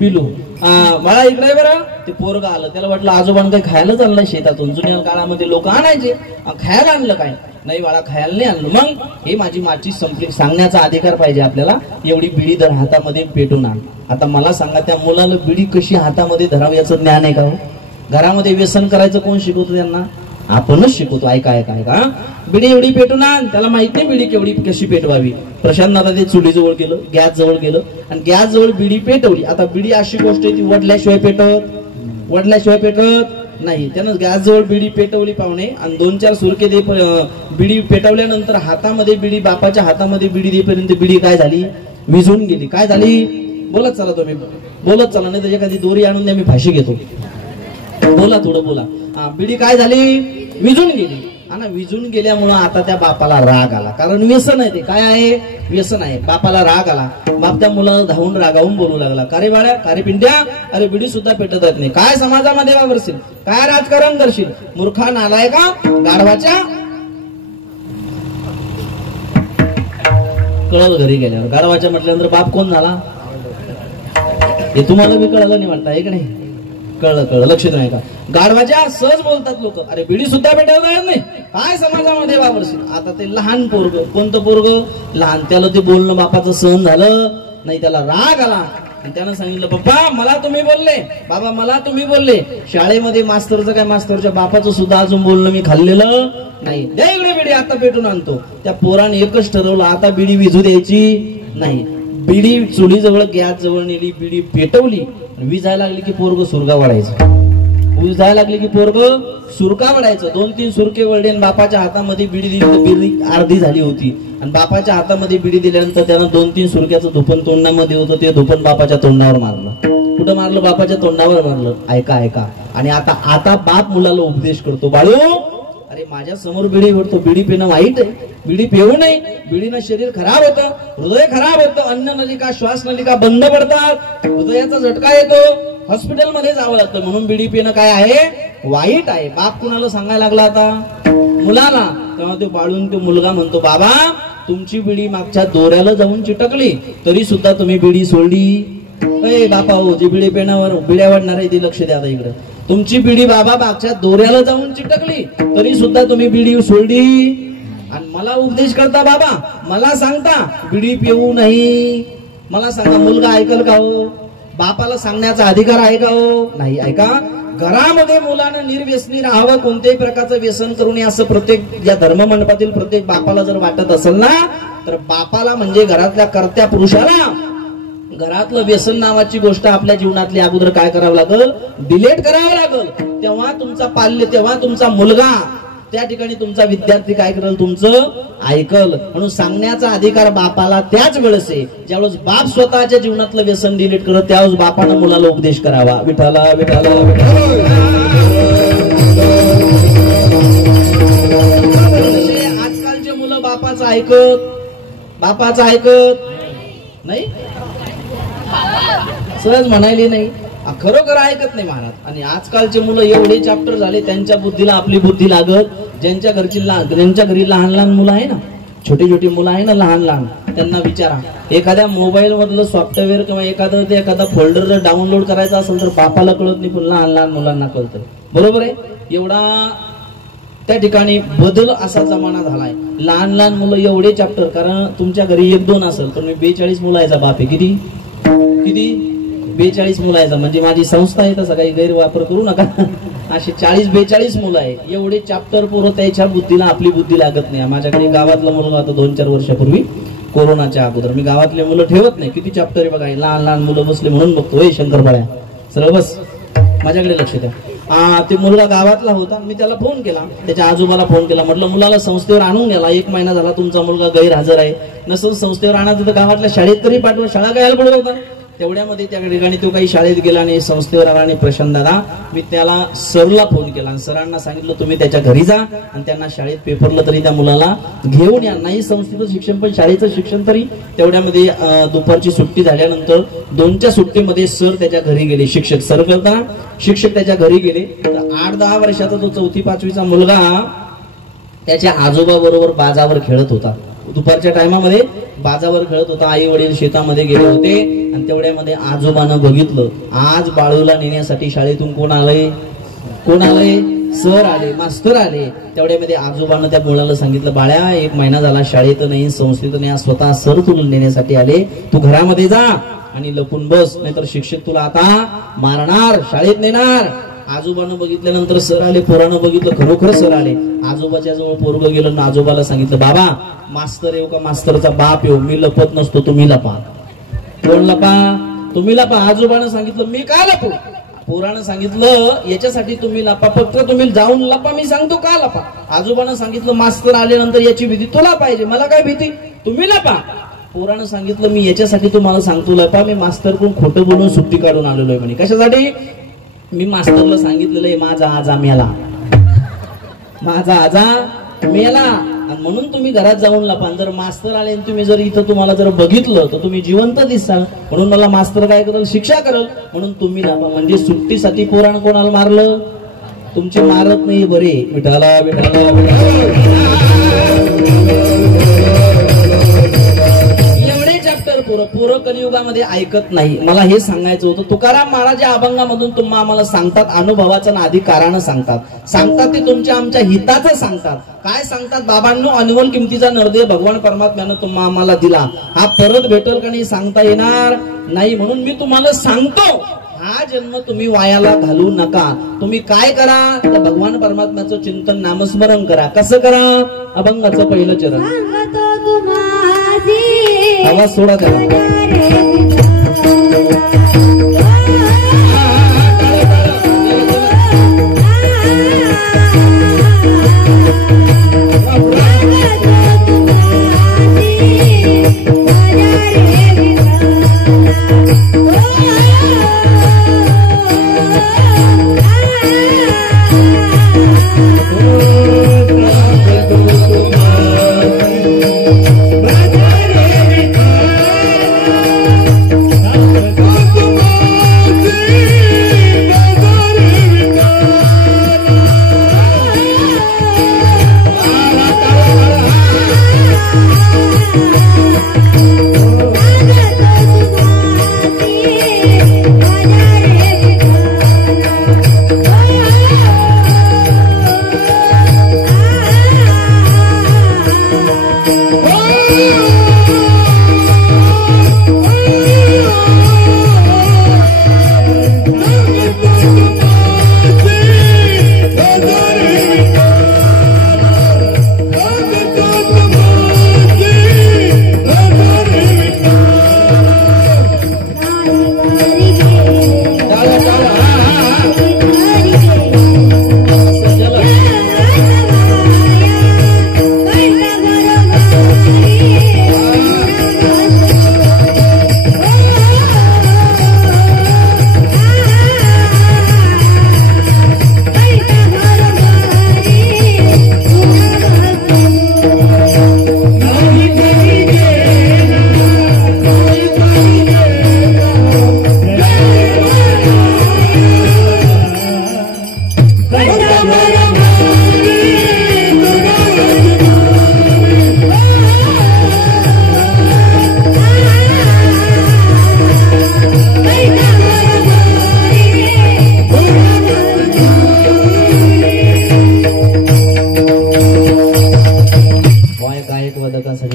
पिलू. बाळा इकडे बरं. ते पोरग आलं, त्याला वाटलं आजोबांना काही खायला चाललंय शेतातून. जुन्या काळामध्ये लोक आणायचे, खायला आणलं काय, नाही बाळा खायला नाही आणलं. मग हे माझी माची संपली. सांगण्याचा अधिकार पाहिजे आपल्याला. एवढी बिडी धर हातामध्ये पेटून आण. आता मला सांगा, त्या मुलाला बिडी कशी हातामध्ये धरावं याचं ज्ञान आहे का हो. घरामध्ये व्यसन करायचं कोण शिकवतो त्यांना, आपणच शिकवतो. ऐका ऐका ऐका, बिडी एवढी पेटून आण. त्याला माहिती नाही बिडी केवढी कशी पेटवावी. प्रशांत आता ते चुलीजवळ गेलं, गॅस जवळ गेलं, आणि गॅस जवळ बिडी पेटवली. आता बिडी अशी गोष्ट आहे ती वडल्याशिवाय पेटत, वडल्याशिवाय पेटत नाही. त्यानं गॅस जवळ बिडी पेटवली पाहुणे, आणि 2-4 सुरके दे. बिडी पेटवल्यानंतर हातामध्ये बिडी, बापाच्या हातामध्ये बिडी देपर्यंत बिडी काय झाली, विझून गेली. काय झाली, बोलत चला तुम्ही, बोलत चला, नाही तर एखादी दोरी आणून द्या, मी फाशी घेतो. बोला थोडं बोला. बिडी काय झाली, विझून गेली. आणि विझून गेल्यामुळं आता त्या बापाला राग आला. कारण व्यसन आहे ते. काय आहे, व्यसन आहे. बापाला राग आला. बाप त्या मुलाला धावून रागावून बोलू लागला, का रे बाळ्या, का रे पिंट्या, अरे बिडी सुद्धा पेटत येत नाही. काय समाजामध्ये वावरशील, काय राजकारण करशील, मूर्खा नालायका, गाढवाच्या. कळलं घरी गेल्यावर. गाढवाच्या म्हटल्यानंतर बाप कोण झाला हे तुम्हाला बी कळलं नाही वाटतं, आहे की नाही. कळलं कळलं, लक्ष नाही का. गाढवाच्या सहज बोलतात लोक, अरे बिडी सुद्धा पेटवता येत नाही, काय समाजामध्ये वावरशील. आता ते लहान पोरग, कोणतं पोरग, लहान, त्याला ते बोलणं बापाचं सहन झालं नाही, त्याला राग आला. आणि त्यानं सांगितलं पप्पा मला तुम्ही बोलले, बाबा मला तुम्ही बोलले. शाळेमध्ये मास्तरचं काय, मास्तरच्या बापाचं सुद्धा अजून बोलणं मी खाल्लेलं नाही. द्या इकडे बिडी, आता पेटून आणतो. त्या पोराने एकच ठरवलं, आता बिडी विझू द्यायची नाही. बिडी चुलीजवळ गॅस जवळ नेली, बिडी पेटवली. वीज जायला लागली की पोरग सुरगा वाढायचं. वीज जायला लागली की पोरग सुरका वाढायचं. 2-3 सुरके वळले. बापाच्या हातामध्ये बिडी दिली तर बिडी अर्धी झाली होती. आणि बापाच्या हातामध्ये बिडी दिल्यानंतर त्यानं 2-3 सुरक्याचं धुपन तोंडामध्ये होतं, ते धुपन बापाच्या तोंडावर मारलं. कुठं मारलं? बापाच्या तोंडावर मारलं. ऐका ऐका. आणि आता बाप मुलाला उपदेश करतो, बाळू अरे माझ्या समोर बिडी ओढतो, बिडी पिणं वाईट आहे, बिडी पिऊ नये. बिडीनं शरीर खराब होतं, हृदय खराब होतं, अन्न नलिका श्वास नलिका बंद पडतात, हृदयाचा झटका येतो, हॉस्पिटल मध्ये जावं लागतं. म्हणून बिडी पिणं काय आहे? वाईट आहे. बाप कुणाला सांगायला लागला? आता मुलाला. तेव्हा ते बाळून तो मुलगा म्हणतो, बाबा तुमची बिडी मागच्या दोऱ्याला जाऊन चिटकली तरी सुद्धा तुम्ही बिडी सोडली. अरे बापा हो, जे बिडी पेनावर बिड्या वाढणार आहे ते लक्ष द्या इकडे. तुमची बिडी बाबा मागच्या दोऱ्याला जाऊन चिटकली तरी सुद्धा तुम्ही बिडी सोडली. आणि मला उपदेश करता बाबा, मला सांगता बिडी पिऊ नाही. मला सांगा मुलगा ऐकल का हो? बापाला सांगण्याचा अधिकार आहे का हो? नाही. ऐका, घरामध्ये मुलानं निर्व्यसनी राहावं, कोणत्याही प्रकारचं व्यसन करू नये असं प्रत्येक या धर्म मंडपातील प्रत्येक बापाला जर वाटत असेल ना, तर बापाला म्हणजे घरातल्या कर्त्या पुरुषाला घरातलं व्यसन नावाची गोष्ट आपल्या जीवनातली अगोदर काय करावं लागल? डिलीट करावं लागल. तेव्हा तुमचा पाल्य, तेव्हा तुमचा मुलगा, त्या ठिकाणी तुमचा विद्यार्थी काय करेल? तुमचं ऐकल. म्हणून सांगण्याचा अधिकार बापाला त्याच वेळेस आहे ज्यावेळेस बाप स्वतःच्या जीवनातलं व्यसन डिलीट करत, त्यावेळेस बापानं मुलाला उपदेश करावा, विठाला विठाला आजकालचे मुलं बापाचं ऐकत नाही, सहज म्हणायली नाही, खरोखर ऐकत नाही महाराज. आणि आजकालचे मुलं एवढे चॅप्टर झाले, त्यांच्या बुद्धीला आपली बुद्धी लागत. ज्यांच्या घरी लहान लहान मुलं आहे ना, छोटी छोटी मुलं आहे ना, लहान लहान, त्यांना विचारा, एखाद्या मोबाईल मधलं सॉफ्टवेअर किंवा एखादा फोल्डर जर डाउनलोड करायचा असेल तर बापाला कळत नाही, पण लहान लहान मुलांना कळतं. बरोबर आहे? एवढा त्या ठिकाणी बदल असा जमाना झालाय. लहान लहान मुलं एवढे चॅप्टर, कारण तुमच्या घरी 1-2 असेल पण मी 42 मुलाचा बाप आहे. किती 42 मुलाचा, म्हणजे माझी संस्था आहे, तसा काही गैरवापर करू नका. अशी 40-42 मुलं आहे. एवढे चॅप्टर पोरं, त्याच्या बुद्धीला आपली बुद्धी लागत नाही. माझ्याकडे गावातला मुलगा आता 2-4 वर्षापूर्वी, कोरोनाच्या अगोदर, मी गावातले मुलं ठेवत नाही. किती चॅप्टर आहे बघा, लहान लहान मुलं बसले म्हणून बघतो, ए शंकरपाळ्या सरळ बस, माझ्याकडे लक्ष द्या. ते मुलगा गावातला होता. मी त्याला फोन केला, त्याच्या आजोबाला फोन केला, म्हटलं मुलाला संस्थेवर आणून गेला, 1 महिना झाला तुमचा मुलगा गैरहजर आहे. नसेल संस्थेवर आणा तर गावातल्या शाळेत तरी पाठवा, शाळा काय पडत होता. तेवढ्यामध्ये त्या ठिकाणी तो काही शाळेत गेला आणि संस्थेवर आला. आणि प्रशांत दादा, मी त्याला सरला फोन केला आणि सरांना सांगितलं तुम्ही त्याच्या घरी जा आणि त्यांना शाळेत पेपरला तरी त्या मुलाला घेऊन या. नाही संस्थेचं शिक्षण पण शाळेचं शिक्षण तरी. तेवढ्यामध्ये दुपारची सुट्टी झाल्यानंतर 2च्या सुट्टीमध्ये सर त्याच्या घरी गेले. शिक्षक सर करताना शिक्षक त्याच्या घरी गेले. तर 8-10 वर्षाचा तो 4थी-5वीचा मुलगा त्याच्या आजोबा बरोबर बाजावर खेळत होता. दुपारच्या टायमामध्ये बाजावर खेळत होता. आई वडील शेतामध्ये गेले होते आणि तेवढ्यामध्ये आजोबानं बघितलं, आज बाळूला नेण्यासाठी शाळेतून कोण आलंय? सर आले, मास्तर आले. तेवढ्यामध्ये आजोबानं त्या मुलाला सांगितलं, बाळ्या 1 महिना झाला शाळेत नाही, संस्थेत नाही, स्वतः सर तुला नेण्यासाठी आले, तू घरामध्ये जा आणि लपून बस, नाहीतर शिक्षक तुला आता मारणार, शाळेत नेणार. आजोबानं बघितल्यानंतर सर आले, पोरानं बघितलं, खरोखर सर आले. आजोबाच्या जवळ पोरगं गेलं ना आजोबाला सांगितलं, बाबा मास्तर येऊ का मास्तरचा बाप येऊ, मी लपत नसतो, तुम्ही लपा. कोण लपा? तुम्ही लपा. आजोबानं सांगितलं, मी का लपू? पोरानं सांगितलं, याच्यासाठी तुम्ही लपा, फक्त तुम्ही जाऊन लपा, मी सांगतो का लपा. आजोबानं सांगितलं, मास्तर आल्यानंतर याची भीती तुला पाहिजे, मला काय भीती, तुम्ही लपा. पोरानं सांगितलं, मी याच्यासाठी तुम्हाला सांगतो लपा, मी मास्तरकडून खोटं बोलून सुट्टी काढून आलेलो आहे म्हणे. कशासाठी? मी मास्तरला सांगितलेलं आहे माझा आजा मेला, माझा आजा मेला, आणि म्हणून तुम्ही घरात जाऊन लपा. जर मास्तर आले आणि तुम्ही जर इथं तुम्हाला जर बघितलं तर तुम्ही जिवंत दिसाल, म्हणून मला मास्तर काय करेल? शिक्षा करेल, म्हणून तुम्ही लपा. म्हणजे सुट्टीसाठी पोरानं कोणाला मारलं? तुमचे मारत नाही बरे. विठाला विठाला एवढे चॅप्टर पोरं कलियुगामध्ये ऐकत नाही. मला हे सांगायचं होतं. तुकाराम महाराज या अभंगामधून तुम्हाला आम्हाला सांगतात, अनुभवाचं ना अधिकारानं सांगतात ते तुमच्या आमच्या हिताचं सांगतात. काय सांगतात? बाबांनो, अनमोल किमतीचा नरदेव भगवान परमात्म्यानं तुम्हा आम्हाला दिला, हा परत भेटेल का नाही सांगता येणार नाही. म्हणून मी तुम्हाला सांगतो, हा जन्म तुम्ही वायाला घालू नका. तुम्ही काय करा? तर भगवान परमात्म्याचं चिंतन नामस्मरण करा. कसं करा? अभंगाचं पहिलं चरण. आवाज सोडा त्याला.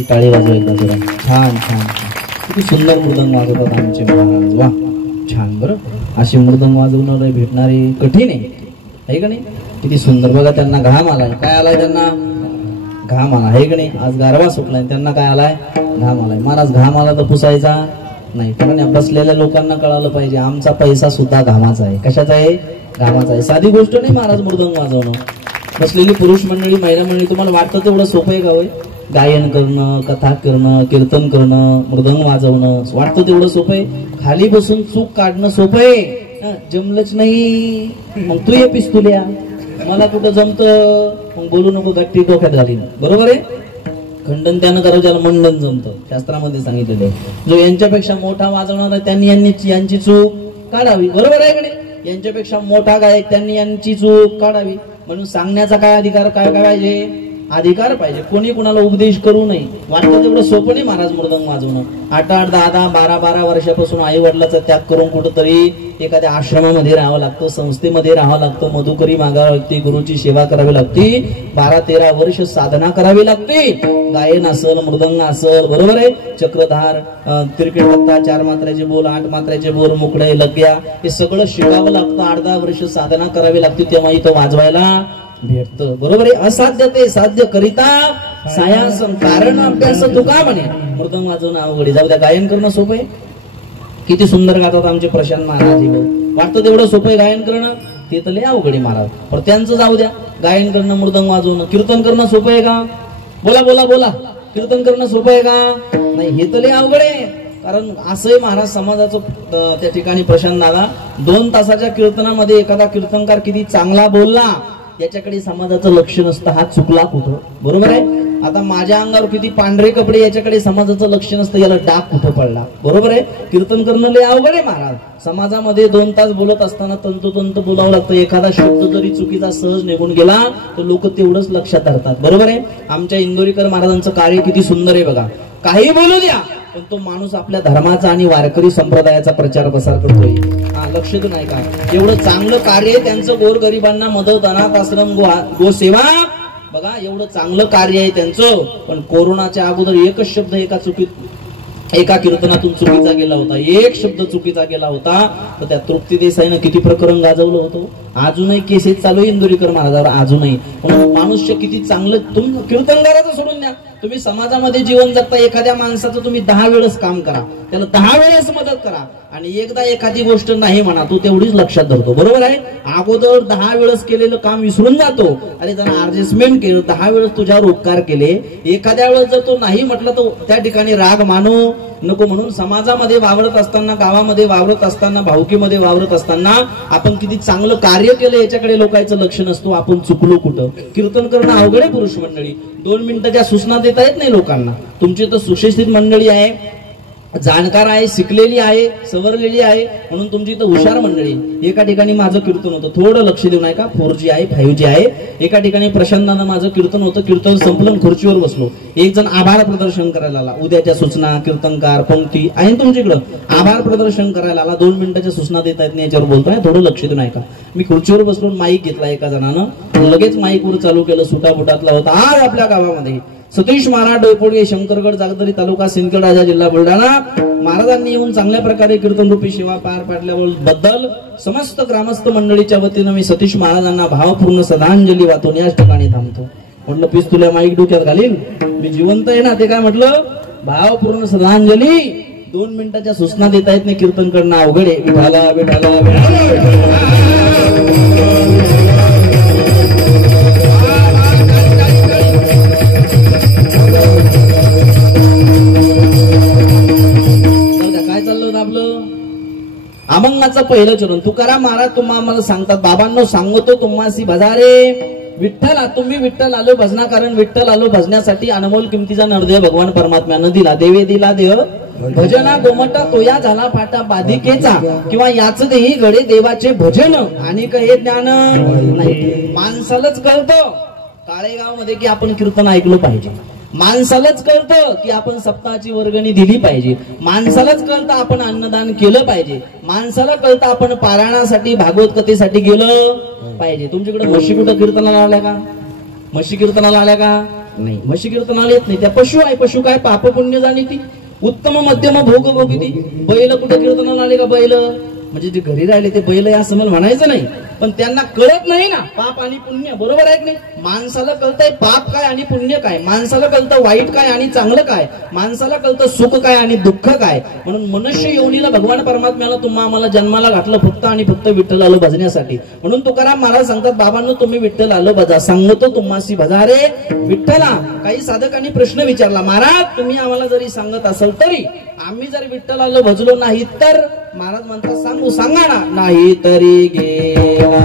टाळी वाजवायला जरा. छान छान छान. किती सुंदर मृदंग वाजवतात आमचे महाराज. वा, छान. बरं, अशी मृदंग वाजवणारे भेटणारे कठीण आहे का नाही? किती सुंदर. बघा, त्यांना घाम आलाय. काय आलाय त्यांना? घाम आला आहे का नाही? आज गारवा सुटलाय, त्यांना काय आलाय? घाम आलाय. महाराज, घाम आला तर पुसायचा नाही. कारण या बसलेल्या लोकांना कळालं पाहिजे, आमचा पैसा सुद्धा घामाचा आहे. कशाचा आहे? घामाचा आहे. साधी गोष्ट नाही महाराज मृदंग वाजवणं. बसलेली पुरुष मंडळी, महिला मंडळी, तुम्हाला वाटतं तेवढं सोपं आहे का होय? गायन करणं, कथा करणं, कीर्तन करणं, मृदंग वाजवणं वाटतं तेवढं सोपं आहे? खाली बसून चूक काढणं सोपं आहे? जमलंच नाही. मग तू ये पिस्तुल्या, मला कुठं जमतं? मग बोलू नको, गट्टी डोक्यात घालीन. बरोबर आहे? खंडन त्यानं करावं ज्याला मंडन जमतं, शास्त्रामध्ये सांगितलेलं आहे. जो यांच्यापेक्षा मोठा वाजवणार आहे त्यांनी यांची चूक काढावी. बरोबर आहे का नाही? यांच्यापेक्षा मोठा गायक त्यांनी यांची चूक काढावी. म्हणून सांगण्याचा काय अधिकार, काय पाहिजे? अधिकार पाहिजे. कोणी कुणाला उपदेश करू नये. वाटतं तेवढं सोपं नाही महाराज मृदंग वाजवणं. 8-8, 10-10, 12-12 वर्षापासून आई वडिलाचा त्याग करून कुठंतरी एखाद्या आश्रमामध्ये राहावं लागतं, संस्थेमध्ये राहावं लागतं, मधुकरी मागावं लागते, गुरुची सेवा करावी लागते, 12-13 वर्ष साधना करावी लागते. गायन असल, मृदंग असल, बरोबर आहे, चक्रधार, तिरकीट पत्ता, 4 मात्र्याचे बोल, 8 मात्र्याचे बोल, मुकड्या, लग्या, हे सगळं शिकावं लागतं. 8-10 वर्ष साधना करावी लागते, तेव्हा इथं वाजवायला भेटतं. बरोबर आहे? असाध्य ते साध्य करिता सायासन कारण अभ्यास तुका म्हणे. मृदंग वाजवणं अवघड. जाऊ द्या, गायन करणं सोपं आहे. किती सुंदर गातात आमचे प्रशांत महाराज. वाटतं तेवढं सोपं आहे गायन करणं, ते तर लय अवघड आहे महाराज. पण त्यांचं जाऊ द्या. गायन करणं, मृदंग वाजवणं, कीर्तन करणं सोपं आहे का? बोला बोला बोला. कीर्तन करणं सोपं आहे का? नाही, हे तर लय अवघड आहे. कारण असंही महाराज समाजाचं त्या ठिकाणी प्रशांत दादा 2 तासाच्या कीर्तनामध्ये एखादा कीर्तनकार किती चांगला बोलला याच्याकडे समाजाचं लक्ष नसतं. हा चुकला कुठं? बरोबर आहे? आता माझ्या अंगावर किती पांढरे कपडे, याच्याकडे समाजाचं लक्ष नसतं, याला डाग कुठं पडला? बरोबर आहे? कीर्तन करणं लय अवघड आहे महाराज. समाजामध्ये 2 तास बोलत असताना तंतोतंत बोलावं लागतं. एखादा शब्द जरी चुकीचा सहज निघून गेला तर लोक तेवढंच लक्षात धरतात. बरोबर आहे? आमच्या इंदोरीकर महाराजांचं कार्य किती सुंदर आहे बघा. काही बोलू द्या, पण तो माणूस आपल्या धर्माचा आणि वारकरी संप्रदायाचा प्रचार प्रसार करतोय. हा, लक्ष देऊ नाही का? एवढं चांगलं कार्य आहे त्यांचं, गोरगरिबांना मदत, अनाथ आश्रम, गोसेवा, बघा एवढं चांगलं कार्य आहे त्यांचं. पण कोरोनाच्या अगोदर एकच शब्द एका कीर्तनातून चुकीचा गेला होता, एक शब्द चुकीचा गेला होता, तर त्या तृप्ती देसाईनं किती प्रकरण गाजवलं होतं. अजूनही केसेस चालू आहे इंदुरीकर महाराजावर अजूनही. म्हणून मनुष्य किती चांगलं, तुम्ही कीर्तनकाराचं सोडून द्या, तुम्ही समाजामध्ये जीवन जगता, एखाद्या माणसाचं तुम्ही 10 वेळेस काम करा, त्याला 10 वेळेस मदत करा, आणि एकदा एखादी गोष्ट नाही म्हणा, तू तेवढीच लक्षात धरतो. बरोबर आहे? अगोदर 10 वेळेस केलेलं काम विसरून जातो. अरे जरा ऍडजस्टमेंट केलं, 10 वेळेस तुझ्यावर उपकार केले, एखाद्या वेळेस जर तो नाही म्हटलं तर त्या ठिकाणी राग मानू नको. म्हणून समाजामध्ये वावरत असताना, गावामध्ये वावरत असताना, भावकीमध्ये वावरत असताना आपण किती चांगलं कार्य केलं याच्याकडे लोकांचं लक्ष नसतो. आपण चुकलो कुठं. कीर्तन करणं अवघड आहे पुरुष मंडळी. 2 मिनिटाच्या सूचना देता येत नाही लोकांना. तुमची तर सुशिक्षित मंडळी आहे, जाणकार आहे, शिकलेली आहे, सवरलेली आहे, म्हणून तुमची तर हुशार मंडळी. एका ठिकाणी माझं कीर्तन होतं, थोडं लक्ष देऊ नये का, 4G आहे, 5G आहे. एका ठिकाणी प्रशांतनं माझं कीर्तन होतं, कीर्तन संपलं, खुर्चीवर बसलो, एक जण आभार प्रदर्शन करायला आला. उद्याच्या सूचना कीर्तनकार कोणती आहे तुमच्याकडं, आभार प्रदर्शन करायला आला. 2 मिनिटाच्या सूचना देता येत नाही याच्यावर बोलतोय, थोडं लक्ष देऊ नये का. मी खुर्चीवर बसलो, माईक घेतला एका जणानं, लगेच माईकवर चालू केलं, सुटाबुटातला होता. आज आपल्या गावामध्ये सतीश महाराज डोईपोडगे, शंकरगड, जागदरी तालुका, सिंदखेड राजा जिल्हा बुलढाणा, महाराजांनी येऊन चांगल्या प्रकारे कीर्तन रूपी सेवा पार पाडल्याबद्दल समस्त ग्रामस्थ मंडळीच्या वतीनं मी सतीश महाराजांना भावपूर्ण श्रद्धांजली वाहून याच ठिकाणी थांबतो. म्हटलं पीस तुला माईक डोक्यात घालीन, मी जिवंत आहे ना. ते काय म्हटलं, भावपूर्ण श्रद्धांजली. 2 मिनिटाच्या सूचना देता येत नाही, कीर्तन करणं अवघड आहे. विठाला विठाला अभंगाचं पहिलं चरण. तुकाराम महाराज तुम्हाला सांगतात, बाबांनो सांगतो तुम्हासी भजारे विठ्ठला, तुम्ही विठ्ठल आलो भजना, कारण विठ्ठल आलो भजण्यासाठी अनमोल किमतीचा नरदेव भगवान परमात्म्यानं दिला. देवे दिला देव भजना, गोमटा तोया झाला फाटा बाधिकेचा, किंवा याच देही गडे देवाचे भजन, आणि हे ज्ञान नाही. माणसालाच कळतं काळेगाव मध्ये की आपण कीर्तन ऐकलं पाहिजे, माणसालाच कळतं की आपण सप्ताहाची वर्गणी दिली पाहिजे, माणसालाच कळतं आपण अन्नदान केलं पाहिजे, माणसाला कळतं आपण पारायणासाठी, भागवत कथेसाठी गेलं पाहिजे. तुमच्याकडे म्हशी कुठं कीर्तनाला आल्या का? म्हशी कीर्तनाला आल्या का? नाही, म्हशी कीर्तनाला येत नाही. त्या पशु आहे. पशु काय पाप पुण्य जाणी ती, उत्तम मध्यम भोग भोगी ती. बैल कुठं कीर्तनाला आले का? बैल म्हणजे जे घरी राहिले ते बैल आहे असं मला म्हणायचं नाही, पण त्यांना कळत नाही ना पाप आणि पुण्य. बरोबर आहे की नाही? माणसाला कळतंय पाप काय आणि पुण्य काय, माणसाला कळतं वाईट काय आणि चांगलं काय, माणसाला कळतं सुख काय आणि दुःख काय. म्हणून मनुष्य योनीला भगवान परमात्म्याला आम्हाला जन्माला घातलं फक्त आणि फक्त विठ्ठल आलो भजण्यासाठी. म्हणून तुकाराम महाराज सांगतात, बाबांनो तुम्ही विठ्ठल आलो भजा, सांगतो तुम्हासी भजारे विठ्ठला. काही साधकांनी प्रश्न विचारला, महाराज तुम्ही आम्हाला जरी सांगत असाल तरी आम्ही जर विठ्ठल आलो भजलो नाही तर? महाराज म्हणतात, सांगू सांगा ना. नाही तरी गेला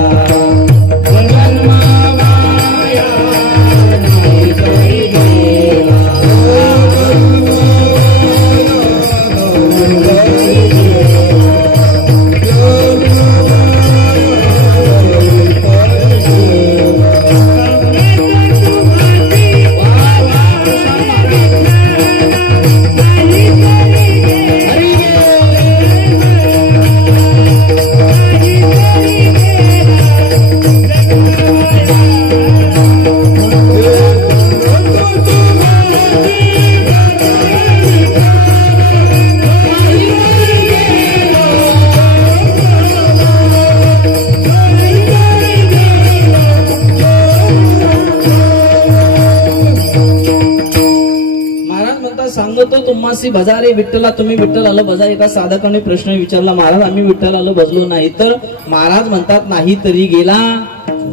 तुम्हासी भजारे विठ्ठला, तुम्ही विठ्ठल आलं भजा. एका साधकाने प्रश्न विचारला, महाराज आम्ही विठ्ठल आलो भजलो नाही तर? महाराज म्हणतात, नाही तरी गेला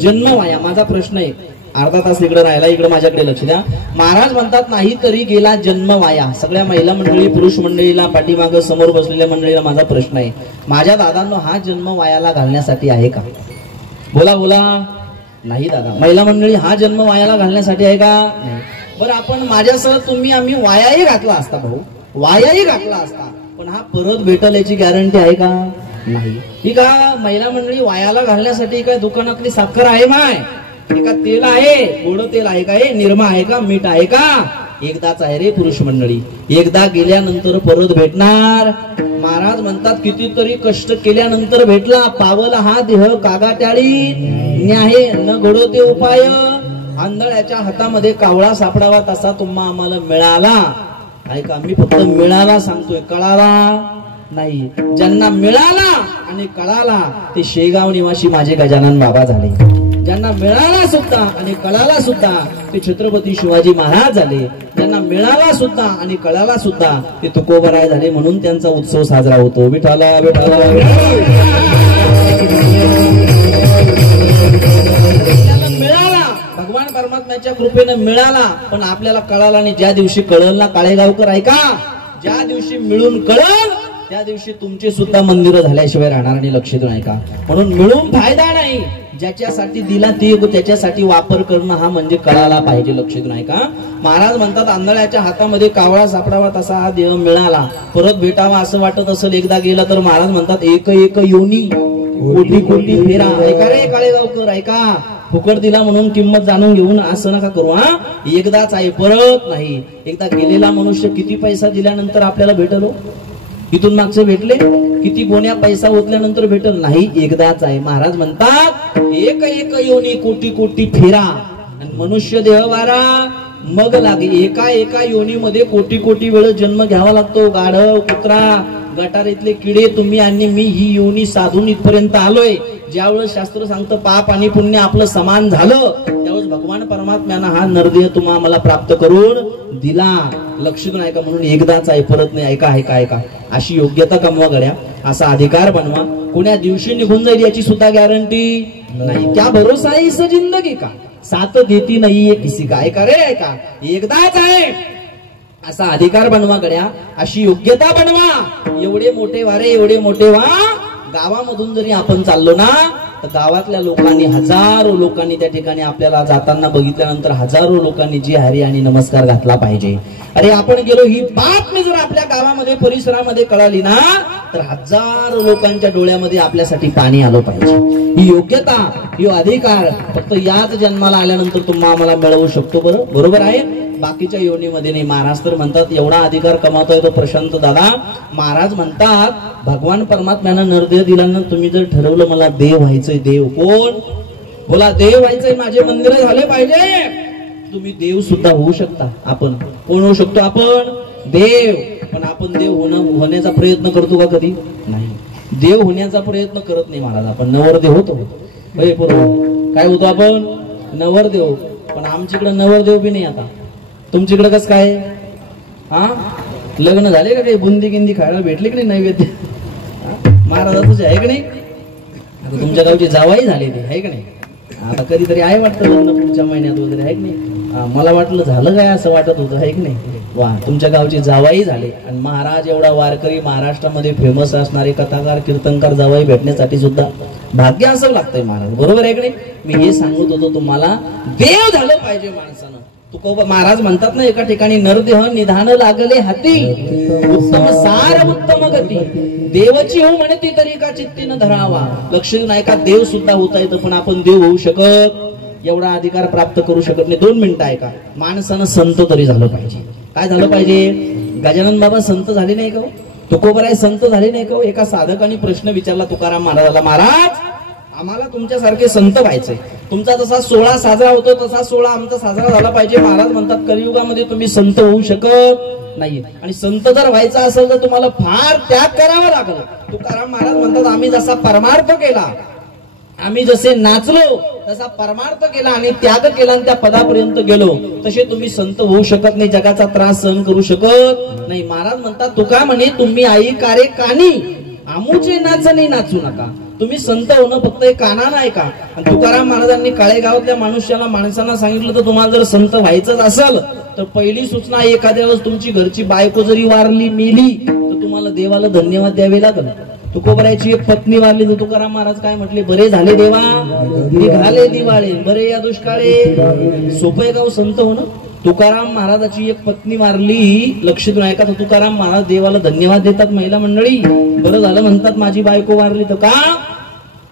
जन्म वाया. माझा प्रश्न आहे, अर्धा तास इकडे राहिला, इकडे माझ्याकडे लक्ष द्या. महाराज म्हणतात, नाही तरी गेला जन्म वाया. सगळ्या महिला मंडळी, पुरुष मंडळीला, पाठीमागं समोर बसलेल्या मंडळीला माझा प्रश्न आहे, माझ्या दादांनो हा जन्म वायाला घालण्यासाठी आहे का? बोला बोला. नाही दादा. महिला मंडळी, हा जन्म वायाला घालण्यासाठी आहे का? नाही. बरं, आपण माझ्यासह तुम्ही आम्ही वायाही घातला असता भाऊ, वायाही घातला असता, पण हा परत भेटल याची गॅरंटी आहे का? नाही. ही का महिला मंडळी वायाला घालण्यासाठी काय दुकानातली साखर आहे माय? हे का तेल आहे? गोड तेल आहे का? हे निरमा आहे का? मीठ आहे का? एकदाच आहे रे पुरुष मंडळी, एकदा गेल्यानंतर परत भेटणार. महाराज म्हणतात कितीतरी कष्ट केल्यानंतर भेटला. पावला हा देह कागाट्याळी न्याहे न घडोते उपाय. आंधळ्याच्या हातामध्ये कावळा सापडावा तसा तुम्हा आम्हाला मिळाला. ऐका, मी फक्त मिळाला सांगतोय, कळाला नाही. ज्यांना मिळाला आणि कळाला ते शेगाव निवासी माझे गजानन बाबा झाले. ज्यांना मिळाला सुद्धा आणि कळाला सुद्धा ते छत्रपती शिवाजी महाराज झाले. ज्यांना मिळाला सुद्धा आणि कळाला सुद्धा ते तुकोबराय झाले. म्हणून त्यांचा उत्सव साजरा होतो. विठाला विठाला मिळाला, भगवान परमात्म्याच्या कृपेने मिळाला. पण आपल्याला कळाला नाही. ज्या दिवशी कळल ना काळेगावकर, ऐका, ज्या दिवशी मिळून कळल त्या दिवशी तुमचे सुद्धा मंदिर झाल्याशिवाय राहणार नाही. लक्ष देऊन ऐका. म्हणून मिळून फायदा नाही. ज्याच्यासाठी दिला ते त्याच्यासाठी वापर करणं हा म्हणजे कळाला पाहिजे. लक्ष देऊन ऐका. महाराज म्हणतात आंधळ्याच्या हातामध्ये कावळा सापडावा तसा हा देह मिळाला. परत भेटावा असं वाटत असेल एकदा गेला तर महाराज म्हणतात एक एक योनी कोटी कोटी फेरा. ऐका रे काळेगावकर, ऐका, फुकट दिला म्हणून किंमत जाणून घेऊन असं नका करू. हा एकदाच आहे, परत नाही. एकदा गेलेला मनुष्य किती पैसा दिल्यानंतर आपल्याला भेटलो? इथून मागचे भेटले किती गोण्या पैसा ओतल्यानंतर भेटल नाही. एकदाच आहे. महाराज म्हणतात एक एक योनी कोटी कोटी फेरा. आणि मनुष्य देह वारा मग लागे. एका एका योनीमध्ये कोटी कोटी वेळ जन्म घ्यावा लागतो. गाढव, कुत्रा, गटारीतले किडे, तुम्ही आणि मी ही योनी साधून इथपर्यंत आलोय. ज्यावेळेस शास्त्र सांगतं पाप आणि पुण्य आपलं समान झालं त्यावेळेस भगवान परमात्म्यानं हा नरदेह तुम्हा मला प्राप्त करून दिला. लक्ष देऊन ऐका. म्हणून एकदाच आहे, परत नाही. ऐका ऐका ऐका. अशी योग्यता कमवा गड्या, असा अधिकार बनवा. कोण्या दिवशी निघून जाईल याची सुद्धा गॅरंटी नाही. क्या भरोसा है इस जिंदगी का, साथ देती नाहीये किसी का. ऐका रे ऐका, एकदाच आहे असा अधिकार बनवा गड्या, अशी योग्यता बनवा. एवढे मोठे वारे, एवढे मोठे वा. गावामधून जरी आपण चाललो ना तर गावातल्या लोकांनी, हजारो लोकांनी त्या ठिकाणी आपल्याला जाताना बघितल्यानंतर हजारो लोकांनी जी हरी आणि नमस्कार घातला पाहिजे. अरे आपण गेलो ही बातमी जर आपल्या गावामध्ये परिसरामध्ये कळाली ना तर हजारो लोकांच्या डोळ्यामध्ये आपल्यासाठी पाणी आलं पाहिजे. ही योग्यता, ही अधिकार फक्त याच जन्माला आल्यानंतर तुम्हाला आम्हाला मिळवू शकतो. बरोबर आहे, बाकीच्या योनीमध्ये नाही. महाराज तर म्हणतात एवढा अधिकार कमावतोय तो प्रशांत दादा. महाराज म्हणतात भगवान परमात्म्यानं नरदेह दिल्यानंतर तुम्ही जर ठरवलं मला देव व्हायचंय, देव कोण बोला, देव व्हायचंय, माझे मंदिर झाले पाहिजे, तुम्ही देव सुद्धा होऊ शकता. आपण कोण होऊ शकतो? आपण देव. पण आपण देव होण्याचा प्रयत्न करतो का? कधी नाही. देव होण्याचा प्रयत्न करत नाही महाराज. आपण नवरदेव होतो. काय होतो आपण? नवरदेव. पण आमच्याकडे नवरदेव बी नाही. आता तुमच्याकडे कसं काय? हा लग्न झाले का? काही बुंदी गिंदी खायला भेटले की नाही? नैवेद्य महाराजाचं आहे की नाही? आता तुमच्या गावची जावाई झाली ती आहे की नाही? आता कधीतरी आहे वाटतं लग्न पुढच्या महिन्यात वगैरे आहे की नाही? मला वाटलं झालं काय असं वाटत होतं आहे की नाही? वा, तुमच्या गावची जावाई झाले. आणि महाराज एवढा वारकरी, महाराष्ट्रामध्ये फेमस असणारे कथाकार, कीर्तनकार जावाई भेटण्यासाठी सुद्धा भाग्य असं लागतंय महाराज. बरोबर आहे की नाही? मी हे सांगत होतो तुम्हाला, देव झालं पाहिजे माणसानं. तुकोबा महाराज म्हणतात ना एका ठिकाणी, नरदेह निधान लागले हाती, उत्तम सार उत्तम गती, देवाची हो म्हणती तरी का चित्तीनं धरावा. लक्ष देऊन ऐका. देव सुद्धा होता येतं पण आपण देव होऊ शकत, एवढा अधिकार प्राप्त करू शकत नाही. 2 मिनिटं ऐका. माणसानं संत तरी झालं पाहिजे. काय झालं पाहिजे? गजानन बाबा संत झाले नाही का? तुकोबराय संत झाले नाही का? एका साधकाने प्रश्न विचारला तुकाराम महाराजाला, महाराज आम्हाला तुमच्यासारखे संत व्हायचंय, तुमचा जसा सोहळा साजरा होतो तसा सोहळा आमचा साजरा झाला पाहिजे. महाराज म्हणतात कलियुगामध्ये तुम्ही संत होऊ शकत नाही. आणि संत जर व्हायचा असेल तर तुम्हाला फार त्याग करावा लागला. तुकाराम महाराज म्हणतात आम्ही जसा परमार्थ केला, आम्ही जसे नाचलो तसा परमार्थ केला आणि त्याग केला आणि त्या पदापर्यंत गेलो, तसे तुम्ही संत होऊ शकत नाही, जगाचा त्रास सहन करू शकत नाही. महाराज म्हणतात तुका म्हणे तुम्ही आई कारे कानी, आमूचे नाचणे नाचू नका. तुम्ही संत होणं फक्त एक काना नाही का? आणि तुकाराम महाराजांनी काळेगावातल्या माणसांना सांगितलं तर तुम्हाला जर संत व्हायचंच असेल तर पहिली सूचना, एखाद्या वेळेस तुमची घरची बायको जरी वारली, मेली, तर तुम्हाला देवाला धन्यवाद द्यावे लागल. तुकोबरायची एक पत्नी वारली तर तुकाराम महाराज काय म्हटले? बरे झाले देवा, निघाले दिवाळे, बरे या दुष्काळे. सोपं गाव संत होणं. तुकाराम महाराजाची एक पत्नी वारली, लक्ष देऊन ऐका. तर तुकाराम महाराज देवाला धन्यवाद देतात. महिला मंडळी बरं झालं म्हणतात माझी बायको वारली तर का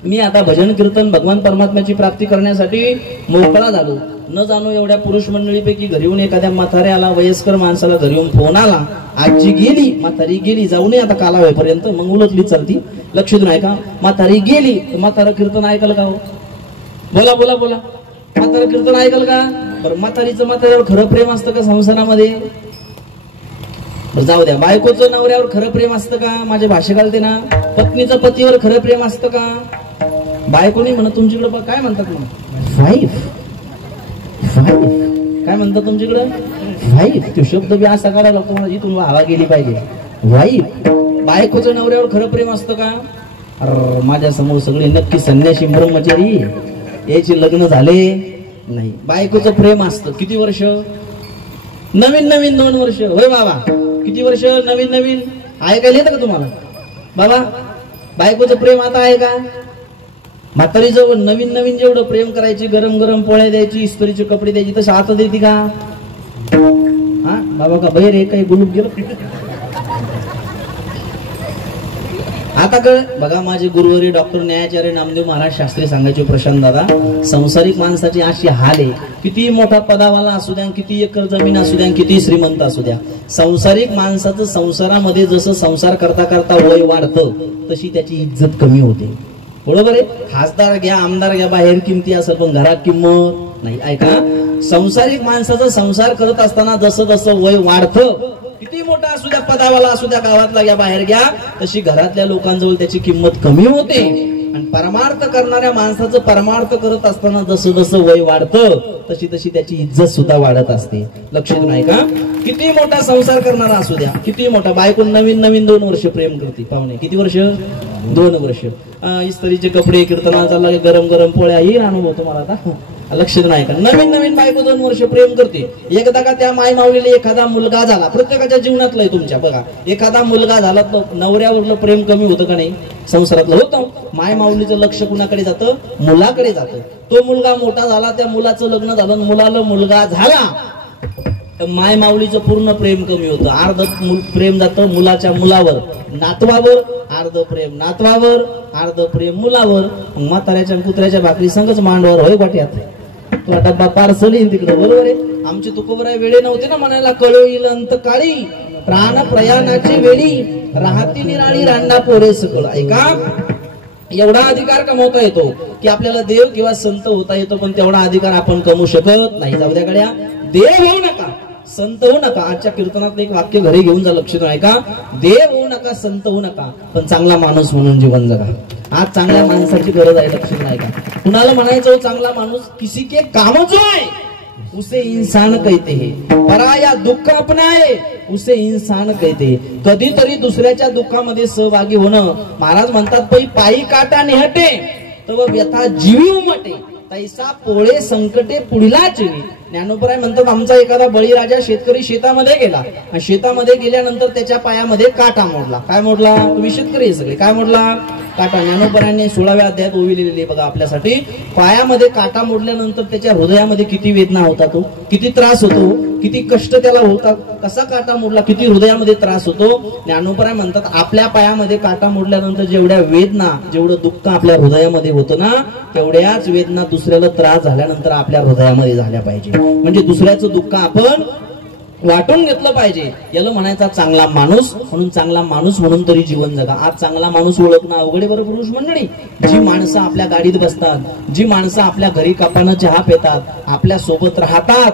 मी आता भजन कीर्तन भगवान परमात्म्याची प्राप्ती करण्यासाठी मोकळा झालो. न जाणू एवढ्या पुरुष मंडळीपैकी घरी येऊन एखाद्या म्हाताऱ्याला वयस्कर माणसाला घरी येऊन फोन आला, आजी गेली, म्हातारी गेली, जाऊ नये आता काला होईपर्यंत, मग उलटली चालती, लक्ष देऊन ऐका. म्हातारी गेली, म्हातारा कीर्तन ऐकल का हो? बोला बोला बोला, म्हातारा कीर्तन ऐकल का? बरं, म्हातारीचं म्हाताऱ्यावर खरं प्रेम असतं का संसारामध्ये? जाऊ द्या, बायकोचं नवऱ्यावर खरं प्रेम असतं का? माझे भाषे घालते ना. पत्नीचं पतीवर खरं प्रेम असतं का? बायको नाही म्हणत तुमच्याकडे, काय म्हणतात म्हणा? वाईफ. काय म्हणतात तुमच्याकडे? वाईफ. तो शब्द बी असा काढायला लागतो मला, जिथून हवा गेली पाहिजे. वाईफ. बायकोचं नवऱ्यावर खरं प्रेम असतं का? माझ्या समोर सगळे नक्की संन्यासी ब्रह्मचारी, याचे लग्न झाले नाही. बायकोचं प्रेम असतं किती वर्ष? नवीन नवीन 2 वर्ष. होय बाबा, किती वर्ष नवीन नवीन? ऐकायला येतं का तुम्हाला बाबा? बायकोचं प्रेम आता आहे का? म्हातारी जवळ नवीन नवीन जेवढं प्रेम करायची, गरम गरम पोळ्या द्यायची, इस्त्रीचे कपडे द्यायची, तसं आता देते का? हा बाबा का बहिर काही गुलूप गेलं आता कळ. बघा, माझे गुरुवारी डॉक्टर न्यायाचार्य नामदेव महाराज शास्त्री सांगायचे, प्रशांत दादा, संसारिक माणसाची अशी हाल आहे, किती मोठा पदावाला असू द्या, किती एकर जमीन असू द्या, किती श्रीमंत असू द्या, संसारिक माणसाचं संसारामध्ये जसं संसार करता करता वय वाढतं तशी त्याची इज्जत कमी होते. बरोबर आहे. खासदार घ्या, आमदार घ्या, बाहेर किमती असेल पण घरात किंमत नाही. ऐका, संसारिक माणसाचा संसार करत असताना जसं जसं वय वाढतं, किती मोठा असू द्या, पदावाला असू द्या, गावातला घ्या, बाहेर घ्या, तशी घरातल्या लोकांजवळ त्याची किंमत कमी होते. आणि परमार्थ करणाऱ्या माणसाचं परमार्थ करत असताना जसं जसं वय वाढतं तशी तशी त्याची इज्जत सुद्धा वाढत असते. लक्ष देऊन ऐका. किती मोठा संसार करणारा असू द्या, किती मोठा, बायको नवीन नवीन 2 वर्ष प्रेम करते. पाहुणे किती वर्ष? 2 वर्ष. इस्त्रीचे कपडे, कीर्तनाला चालला, गरम गरम पोळ्या, ही अनुभव तुम्हाला आता. लक्ष देऊन ऐका. नवीन नवीन बायको 2 वर्ष प्रेम करते. एकदा का त्या माय माऊलीला एखादा मुलगा झाला, प्रत्येकाच्या जीवनातलं आहे तुमच्या, बघा, एखादा मुलगा झाला तर नवऱ्यावरलं प्रेम कमी होतं का नाही? संसारातलं होतं. माय माऊलीचं लक्ष कुणाकडे जातं? मुलाकडे जातं. तो मुलगा मोठा झाला, त्या मुलाचं लग्न झालं, मुलाला मुलगा झाला, तर माय माऊलीचं पूर्ण प्रेम कमी होतं. अर्ध प्रेम जातं मुलाच्या मुलावर, नातवावर, अर्ध प्रेम नातवावर, अर्ध प्रेम मुलावर. म्हाताऱ्याच्या कुत्र्याच्या भाकरी संगच मांडवर. होय वाट्यात तो डब्बा पार्सल येईल तिकडे. बरोबर आहे. आमची तुकोबराय वेळे नव्हते ना म्हणायला, कळो येईल अंत काळी, प्राण प्रयाणाची वेळी, राहती निराळी रांडा पोरे सकळ. ऐका, एवढा अधिकार कमवता येतो की आपल्याला देव किंवा संत होता येतो, पण तेवढा अधिकार आपण कमवू शकत नाही. जाऊ द्या गड्या, देव होऊ नका, संत होऊ नका. आजच्या कीर्तनात एक वाक्य घरी घेऊन जा, लक्ष देऊन ऐका. देव होऊ नका, संत होऊ नका, पण चांगला माणूस म्हणून जीवन जगा. आज चांगल्या माणसाची गरज आहे. लक्ष देऊन ऐका. कुणाला म्हणायचं चांगला माणूस? किसी के काम जो है उसे इंसान कहते हैं, पराया दुःख अपनाए उसे इंसान कहते हैं. कधीतरी दुसऱ्याच्या दुःखामध्ये सहभागी होणं. महाराज म्हणतात, पायी काटा नेहटे तव व्यथा जीवी उमटे, तैसा पोळे संकटे पुढला चिनी. ज्ञानोबराय म्हणतात, आमचा एखादा बळीराजा शेतकरी शेतामध्ये गेला, आणि शेतामध्ये गेल्यानंतर त्याच्या पायामध्ये काटा मोडला. काय मोडला? तुम्ही शेतकरी सगळे, काय मोडला? काटा. ज्ञानोबरायांनी 16व्या अध्यायात ओवी लिहिलेली बघा आपल्यासाठी. पायामध्ये काटा मोडल्यानंतर त्याच्या हृदयामध्ये किती वेदना होता, तो किती त्रास होतो, किती कष्ट त्याला होतात, कसा काटा मोडला, किती हृदयामध्ये त्रास होतो. ज्ञानोबराय म्हणतात, आपल्या पायामध्ये काटा मोडल्यानंतर जेवढ्या वेदना, जेवढं दुःख आपल्या हृदयामध्ये होतं ना, तेवढ्याच वेदना दुसऱ्याला त्रास झाल्यानंतर आपल्या हृदयामध्ये झाल्या पाहिजे. म्हणजे दुसऱ्याचं दुःख आपण वाटून घेतलं पाहिजे. याला म्हणायचा चांगला माणूस. म्हणून चांगला माणूस म्हणून तरी जीवन जगा. आज चांगला माणूस ओळखणं अवघड आहे बरं पुरुष मंडळी. जी माणसं आपल्या गाडीत बसतात, जी माणसं आपल्या घरी कपानं चहा पितात, आपल्या सोबत राहतात,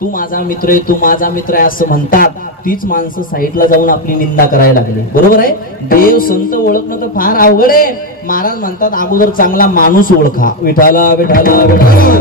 तू माझा मित्र आहे, तू माझा मित्र आहे असं म्हणतात, तीच माणसं साईडला जाऊन आपली निंदा करायला लागली. बरोबर आहे. देव संत ओळखणं तर फार अवघड आहे. महाराज म्हणतात, अगोदर चांगला माणूस ओळखा. विठाला विठाला विठाला.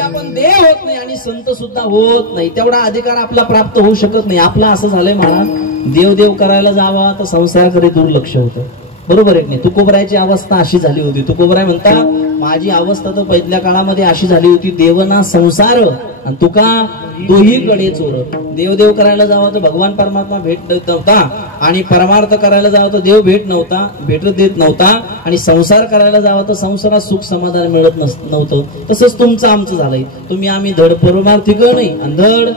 आपण देव होत नाही आणि संत सुद्धा होत नाही, तेवढा अधिकार आपला प्राप्त होऊ शकत नाही. आपला असं झालंय महाराज, देव देव करायला जावा तर संसाराकडे दुर्लक्ष होतं. बरोबर आहे की नाही? तुकोबरायची अवस्था अशी झाली होती. तुकोबराय म्हणता, माझी अवस्था तर पहिल्या काळामध्ये अशी झाली होती, देवना संसार आणि तुका दोहीकडे चोर. देवदेव करायला जावं तर भगवान परमात्मा भेट देत नव्हता, आणि परमार्थ करायला जावं तर देव भेट देत नव्हता, आणि संसार करायला जावं तर संसारात सुख समाधान मिळत नव्हतं. तसंच तुमचं आमचं झालंय. तुम्ही आम्ही धड परमार्थिक नाही आणि धड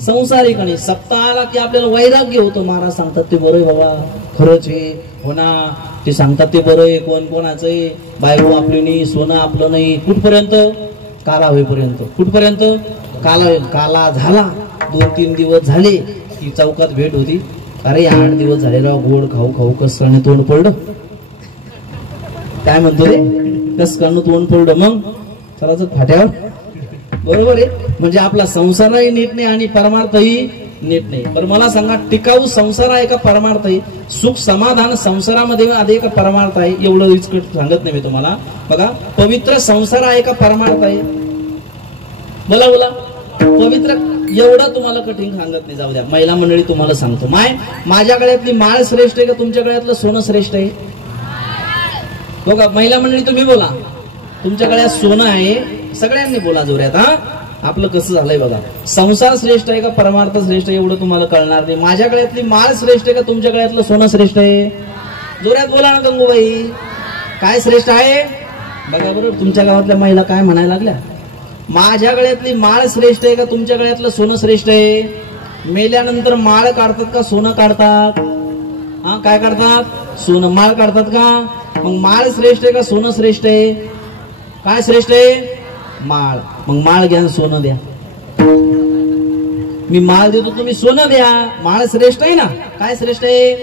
संसारिक आणि सप्ताह आला की आपल्याला वैराग्य होतो. महाराज सांगतात ते बरं आहे बाबा, खरंच आहे हो ना, ते सांगतात ते बरं आहे, कोण कोणाचं आहे, बायको आपली नाही, सोनं आपलं नाही, कुठपर्यंत? काला होईपर्यंत. कुठपर्यंत? काला झाला. 2-3 दिवस झाले की चौकात भेट होती. अरे 8 दिवस झाले राव, गोड खाऊ खाऊ कसं तोंड पडलं. काय म्हणतो रे, कस करणं तोंड पडलं, मग चला फाट्यावर. बरोबर आहे. म्हणजे आपला संसारही नीट नाही आणि परमार्थही नीट नाही. पण मला सांगा, टिकाऊ संसार आहे का परमार्थ आहे? सुख समाधान संसारामध्ये आहे का परमार्थ आहे? एवढं इचकट सांगत नाही मी तुम्हाला. बघा, पवित्र संसार आहे का परमार्थ आहे? बोला बोला. पवित्र एवढं तुम्हाला कठीण सांगत नाही. जाऊ द्या, महिला मंडळी तुम्हाला सांगतो. माझ्या गळ्यातली माळ श्रेष्ठ आहे का तुमच्या गळ्यातलं सोनं श्रेष्ठ आहे? बघा महिला मंडळी तुम्ही बोला, तुमच्या गळ्यात सोनं आहे, सगळ्यांनी बोला जोऱ्यात. हा, आपलं कसं झालंय बघा. संसार श्रेष्ठ आहे का परमार्थ श्रेष्ठ आहे एवढं तुम्हाला कळणार नाही. माझ्या गळ्यातली माळ श्रेष्ठ आहे का तुमच्या गळ्यातलं सोनं श्रेष्ठ आहे? जोऱ्यात बोला ना गंगूबाई, काय श्रेष्ठ आहे? बघा बरोबर, तुमच्या गावातल्या महिला काय म्हणायला लागल्या, माझ्या गळ्यातली माळ श्रेष्ठ आहे का तुमच्या गळ्यातलं सोनं श्रेष्ठ आहे? मेल्यानंतर माळ काढतात का सोनं काढतात? हा, काय काढतात? सोनं. माळ काढतात का? मग माळ श्रेष्ठ आहे का सोनं श्रेष्ठ आहे? काय श्रेष्ठ आहे? माळ. मग माळ घ्या, सोनं द्या. मी माळ देतो, तुम्ही सोनं द्या. माळ श्रेष्ठ आहे ना? काय श्रेष्ठ आहे?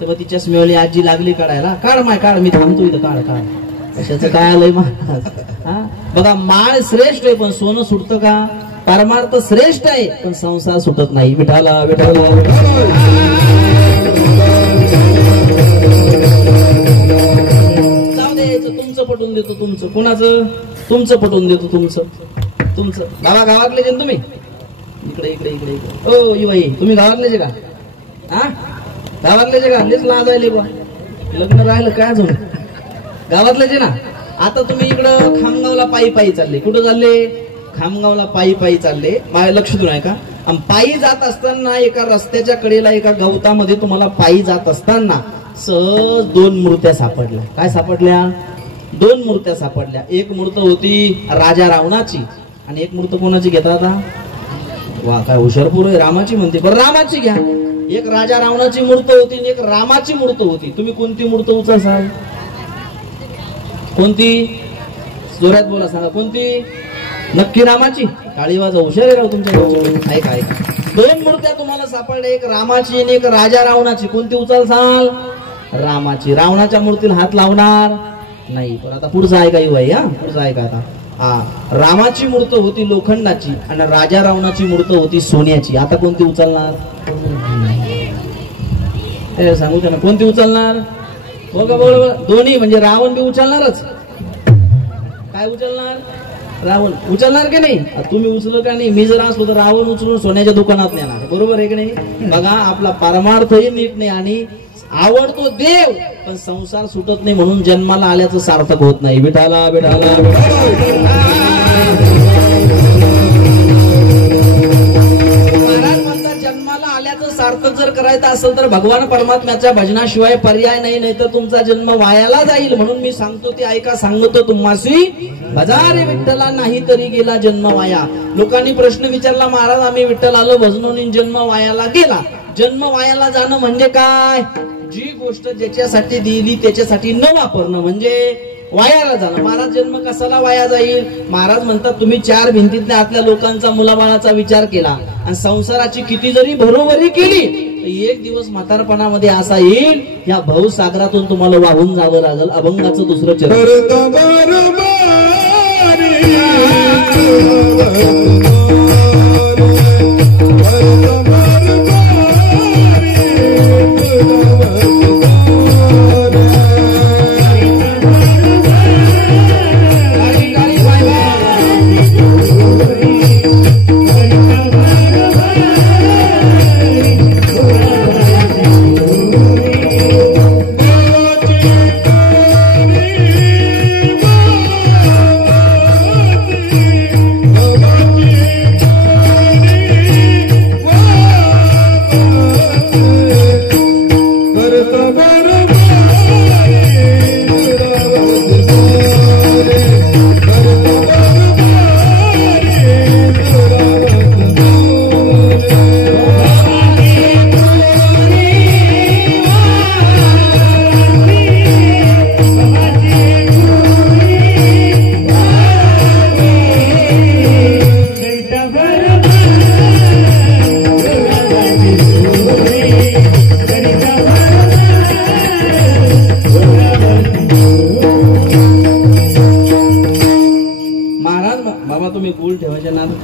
तेव्हा तिच्या स्मेवली आजी लागली काढायला, काढ माय काढ, मी थांबतो इथं, काढ काढ. कशाचं काय आलंय महाराज? हा, बघा, माळ श्रेष्ठ आहे पण सोनं सुटतं का? परमार्थ श्रेष्ठ आहे पण संसार सुटत नाही. विठाला विठाला. जाऊ द्यायचं, तुमचं पटवून देतो. तुमचं कोणाचं? तुमचं पटवून देतो. तुमचं बाबा गावातले जे तुम्ही? इकडे इकडे इकडे इकडे. ओ बाई, तुम्ही गावातले जे का? हा, गावातले जे का? लेच लाज आहे बा, लग्न राहिलं काय अजून? गावातले जे ना. आता तुम्ही इकडं खामगावला पायी पायी चालले. कुठं चालले? खामगावला पायी पायी चालले. माझ्या लक्ष देऊ नये का? पायी जात असताना एका रस्त्याच्या कडेला एका गवतामध्ये तुम्हाला पायी जात असताना सहज 2 मूर्त्या सापडल्या. काय सापडल्या? 2 मूर्त्या सापडल्या. एक मूर्त होती राजा रावणाची आणि एक मूर्त कोणाची घेता आता? वा, काय हुशारपूर आहे. रामाची म्हणते. बरं, रामाची घ्या. एक राजा रावणाची मूर्त होती आणि एक रामाची मूर्त होती. तुम्ही कोणती मूर्त उचलसाल? कोणती? जोरात बोला, सांगा कोणती? नक्की रामाची? टाळी वाजवा, हुशार आहे राव तुमच्या. ऐका ऐका, 2 मूर्त्या तुम्हाला सापडल्या, एक रामाची आणि एक राजा रावणाची. कोणती उचलसाल? रामाची. रावणाच्या मूर्तीला हात लावणार नाही. पण आता पुढचा ऐका येऊ आहे. हा, पुढचा ऐका आता. हा, रामाची मूर्त होती लोखंडाची आणि राजा रावणाची मूर्त होती सोन्याची. आता कोणती उचलणार? सांगू त्यांना, कोणती उचलणार? हो का? बरोबर, दोन्ही. म्हणजे रावण बी उचलणारच. काय उचलणार? रावण उचलणार की नाही? तुम्ही उचल का नाही? मी जर असलो तर रावण उचलून सोन्याच्या दुकानात नेणार. बरोबर आहे की नाही? बघा, आपला परमार्थही नीट नाही आणि आवडतो देव पण संसार सुटत नाही, म्हणून जन्माला आल्याचं सार्थक होत नाही. विठाला विठाला. जन्माला आल्याचं सार्थक जर करायचं असेल तर भगवान परमात्म्याच्या भजनाशिवाय पर्याय नाही, नाही तर तुमचा जन्म वायाला जाईल. म्हणून मी सांगतो ते ऐका, सांगतो तुम्हासी, भजारे विठ्ठला नाही तरी गेला जन्म वाया. लोकांनी प्रश्न विचारला, महाराज आम्ही विठ्ठल आलो भजनोनी जन्म वायाला गेला. जन्म वायाला जाणं म्हणजे काय? जी गोष्ट ज्याच्यासाठी दिली त्याच्यासाठी न वापरणं म्हणजे वायाला जाणं. महाराज जन्म कसाला वाया जाईल? महाराज म्हणतात, तुम्ही 4 भिंतीतल्या आतल्या लोकांचा मुलाबाळाचा विचार केला आणि संसाराची किती जरी भरोवरी केली तर एक दिवस म्हातारपणामध्ये असा येईल, या भवसागरातून तुम्हाला वाहून जावं लागल. अभंगाचं दुसरं चरण.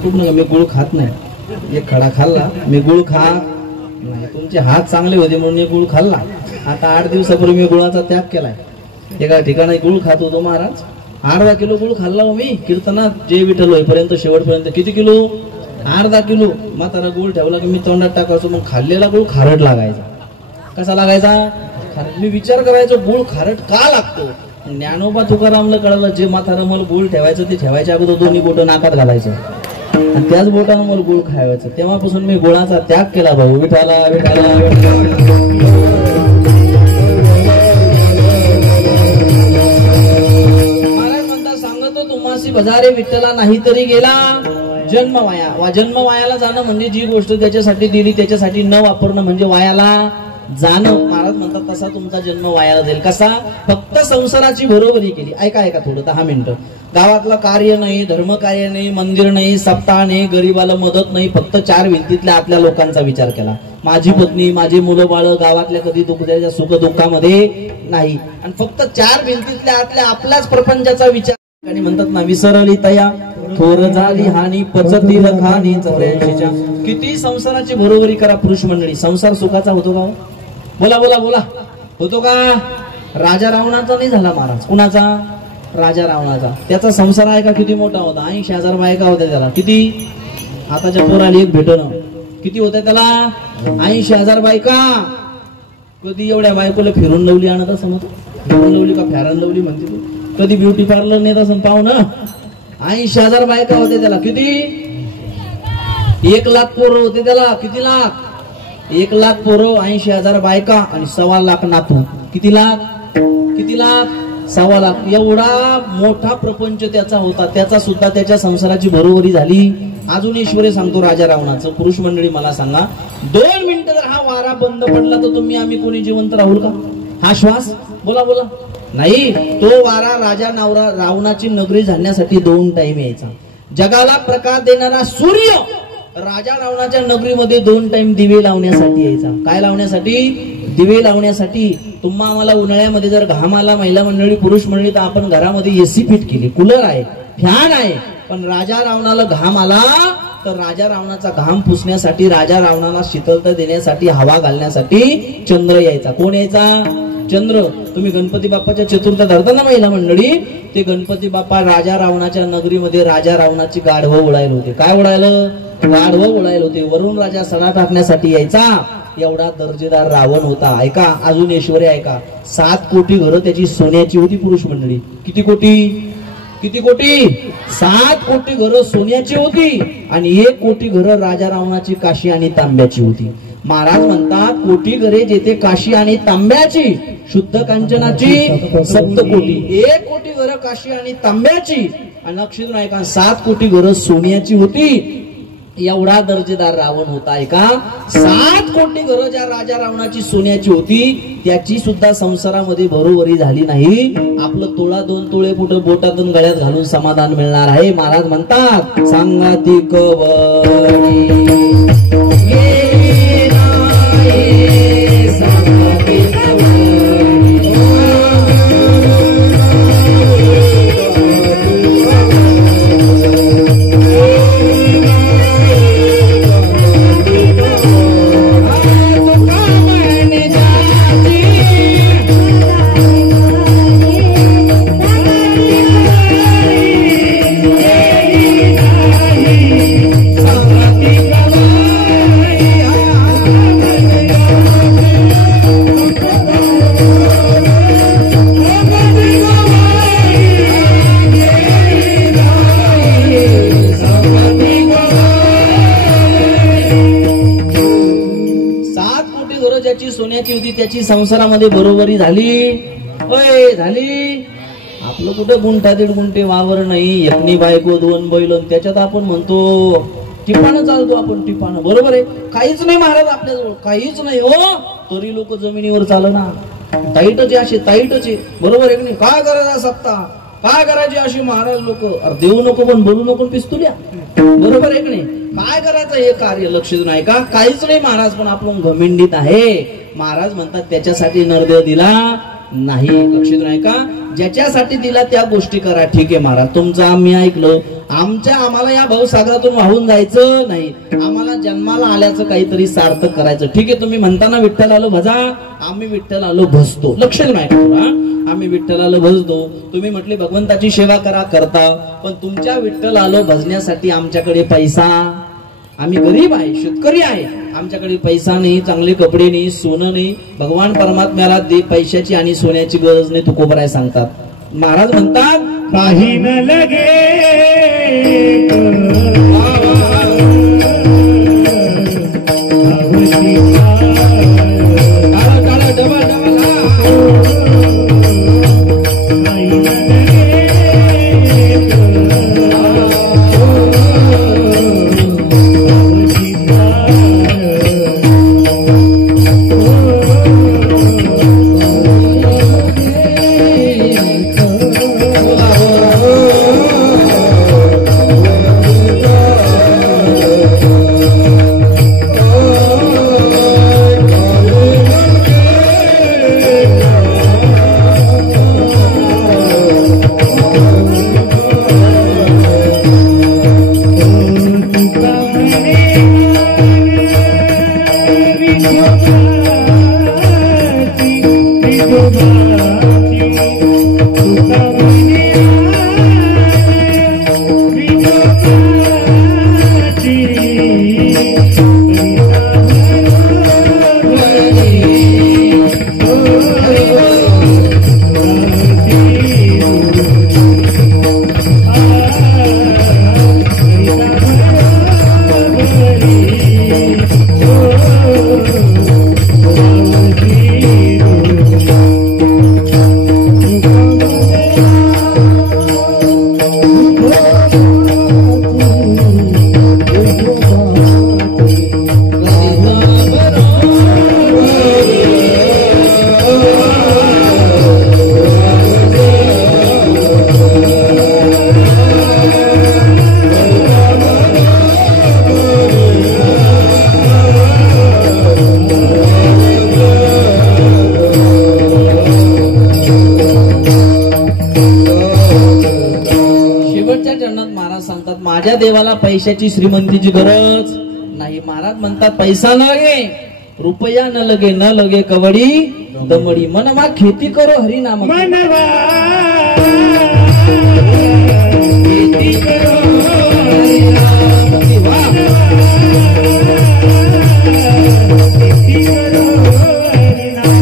खूप नका, मी गुळ खात नाही. एक खडा खाल्ला, मी गुळ खात नाही. तुमचे हात चांगले होते म्हणून मी गुळ खाल्ला. आता 8 दिवसापूर्वी मी गुळाचा त्याग केलाय. एका ठिकाणी गुळ खात होतो महाराज, 8 किलो गुळ खाल्ला हो मी कीर्तनात जे विठ्ठल होईपर्यंत शेवटपर्यंत. किती किलो? 8 किलो. म्हातारा गुळ ठेवला की मी तोंडात टाकायचो, मग खाल्लेला गुळ खारट लागायचा. कसा लागायचा? खारट. मी विचार करायचो गुळ खारट का लागतो. ज्ञानोबा तुकारामला कळलं, जे म्हातारा मला गुळ ठेवायचं ते ठेवायच्या अगोदर दोन्ही बोटं नाकात घालायचं आणि त्याच बोटानं मला गुळ खायचं. तेव्हापासून मी गुळाचा त्याग केला भाऊ. विठाला विठाला महाराज म्हणता, सांगतो तुम्हासी बजारे विठ्ठला नाही तरी गेला जन्म वाया. जन्म वायाला जाणं म्हणजे जी गोष्ट त्याच्यासाठी दिली त्याच्यासाठी न वापरणं म्हणजे वायाला जाणं. महाराज म्हणतात तसा तुमचा जन्म वायाला जाईल. कसा? फक्त संसाराची बरोबरी केली. ऐका थोडं 10 मिनिटं. गावातलं कार्य नाही, धर्म कार्य नाही, मंदिर नाही, सप्ताह नाही, गरीबाला मदत नाही, फक्त 4 भिंतीतल्या आपल्या लोकांचा विचार केला. माझी पत्नी, माझी मुलं बाळ, गावातल्या कधी दुःखाच्या सुख दुःखामध्ये नाही, आणि फक्त 4 भिंतीतल्या आपल्याच प्रपंचाचा विचार. आणि म्हणतात ना, विसरली तया थोर झाली हानी पचती लखानी 84च्या. किती संसाराची बरोबरी करा पुरुष मंडळी, संसार सुखाचा होतो का? बोला बोला बोला, होतो का? राजा रावणाचा नाही झाला महाराज. कुणाचा? राजा रावणाचा. त्याचा संसार आहे का किती मोठा होता. 80,000 बायका होत्या त्याला. किती? आताच्या पोराला एक भेटणं. किती होत्या त्याला? 80,000 बायका. कधी एवढ्या बायकोला फिरून लवली आणत असं, फिरून लवली का फॅरन लवली म्हणते तू. कधी ब्युटी पार्लर नेत असं पाहू ना. 80,000 बायका होते त्याला. किती? 1 लाख पोरं होते त्याला. किती लाख? 1 लाख पोरं, 80,000 बायका आणि 1.25 लाख नातू. किती लाख? किती लाख? 1.25 लाख. एवढा मोठा प्रपंच त्याचा होता. त्याचा सुद्धा त्याच्या संसाराची बरोबरी झाली. अजून ईश्वरे सांगतो राजा रावणाचं. पुरुष मंडळी मला सांगा, 2 मिनिटं जर हा वारा बंद पडला तर तुम्ही आम्ही कोणी जिवंत राहू का? हा श्वास? बोला बोला. नाही. तो वारा राजा रावणाची नगरी झाल्यासाठी 2 टाइम यायचा. जगाला प्रकाश देणारा सूर्य राजा रावणाच्या नगरीमध्ये 2 टाइम दिवे लावण्यासाठी यायचा. काय लावण्यासाठी? दिवे लावण्यासाठी. तुम्हा आम्हाला उन्हाळ्यामध्ये जर घाम आला, महिला मंडळी पुरुष मंडळी, तर आपण घरामध्ये एसी फिट केली, कूलर आहे, फॅन आहे. पण राजा रावणाला घाम आला तर राजा रावणाचा घाम पुसण्यासाठी, राजा रावणाला शीतलता देण्यासाठी, हवा घालण्यासाठी चंद्र यायचा. कोण यायचा? चंद्र. तुम्ही गणपती बाप्पाच्या चतुर्थ धरता ना महिला मंडळी, ते गणपती बाप्पा राजा रावणाच्या नगरीमध्ये राजा रावणाची गाढवं उडायला होते. काय उडायलं? गाढवं उडायला होते. वरून राजा सडा टाकण्यासाठी यायचा. एवढा दर्जेदार रावण होता. ऐका अजून ऐश्वर्य ऐका. 7 कोटी घरं त्याची सोन्याची होती पुरुष मंडळी. किती कोटी? किती कोटी? 7 कोटी घरं सोन्याची होती आणि 1 कोटी घरं राजा रावणाची काशी आणि तांब्याची होती. महाराज म्हणतात, कोटी घरे जेथे काशी आणि तांब्याची, शुद्ध कांचनाची 7 कोटी. 1 कोटी घरं काशी आणि तांब्याची आणि नक्षत्र ऐका 7 कोटी घरं सोन्याची होती. एवढा दर्जेदार रावण होता. ऐका 7 कोटी घरं ज्या राजा रावणाची सोन्याची होती त्याची सुद्धा संसारामध्ये बरोबरी झाली नाही. आपलं तोळा 2 तोळे कुठं बोटातून गळ्यात घालून समाधान मिळणार आहे. महाराज म्हणतात, सांगाती कवडी सोन्याची होती त्याची संसारामध्ये बरोबरी झाली. झाली. आपलं कुठं 1.5 गुंठे वावर नाही, एकनी बायको 2 बैल, त्याच्यात आपण म्हणतो टिपानं चालतो आपण. टिपानं बरोबर आहे. काहीच नाही महाराज आपल्याजवळ, काहीच नाही हो, तरी लोक जमिनीवर चालना. ताईटच असे ताईटच आहे. बरोबर आहे की नाही? काय करायचा सप्ताह, काय करायची अशी महाराज लोक. अरे देऊ नको पण बोलू नको पिस्तुल्या. बरोबर आहे की नाही? काय करायचं हे कार्य लक्ष नाही का? काहीच नाही महाराज, पण आपण घमिंडीत आहे. महाराज म्हणतात त्याच्यासाठी नरदेव दिला नाही. लक्षात नाही का, ज्याच्यासाठी दिला त्या गोष्टी करा. ठीक आहे महाराज, तुमचं आम्ही ऐकलं. आम्हाला या भावसागरातून वाहून जायचं नाही, आम्हाला जन्माला आल्याचं काहीतरी सार्थक करायचं. ठीक आहे, तुम्ही म्हणताना विठ्ठल आलो भजा, आम्ही विठ्ठल आलो भजतो. लक्षात नाही का, आम्ही विठ्ठल आलो भजतो. तुम्ही म्हटले भगवंताची सेवा करा, करता, पण तुमच्या विठ्ठल आलो भजण्यासाठी आमच्याकडे पैसा, आम्ही गरीब आहे, शेतकरी आहे, आमच्याकडे पैसा नाही, चांगले कपडे नाही, सोनं नाही. भगवान परमात्म्याला पैशाची आणि सोन्याची गरज नाही, तुकोबराय सांगतात. महाराज म्हणतात काही न लगे माझ्या देवाला पैशाची श्रीमंतीची गरज नाही. महाराज म्हणतात पैसा न लगे, रुपया न लगे, न लगे कवडी दमडी, मनवा खेती करो हरी नाम, मनवा खेती करो हरी नाम की. वाह, खेती करो हरी नाम.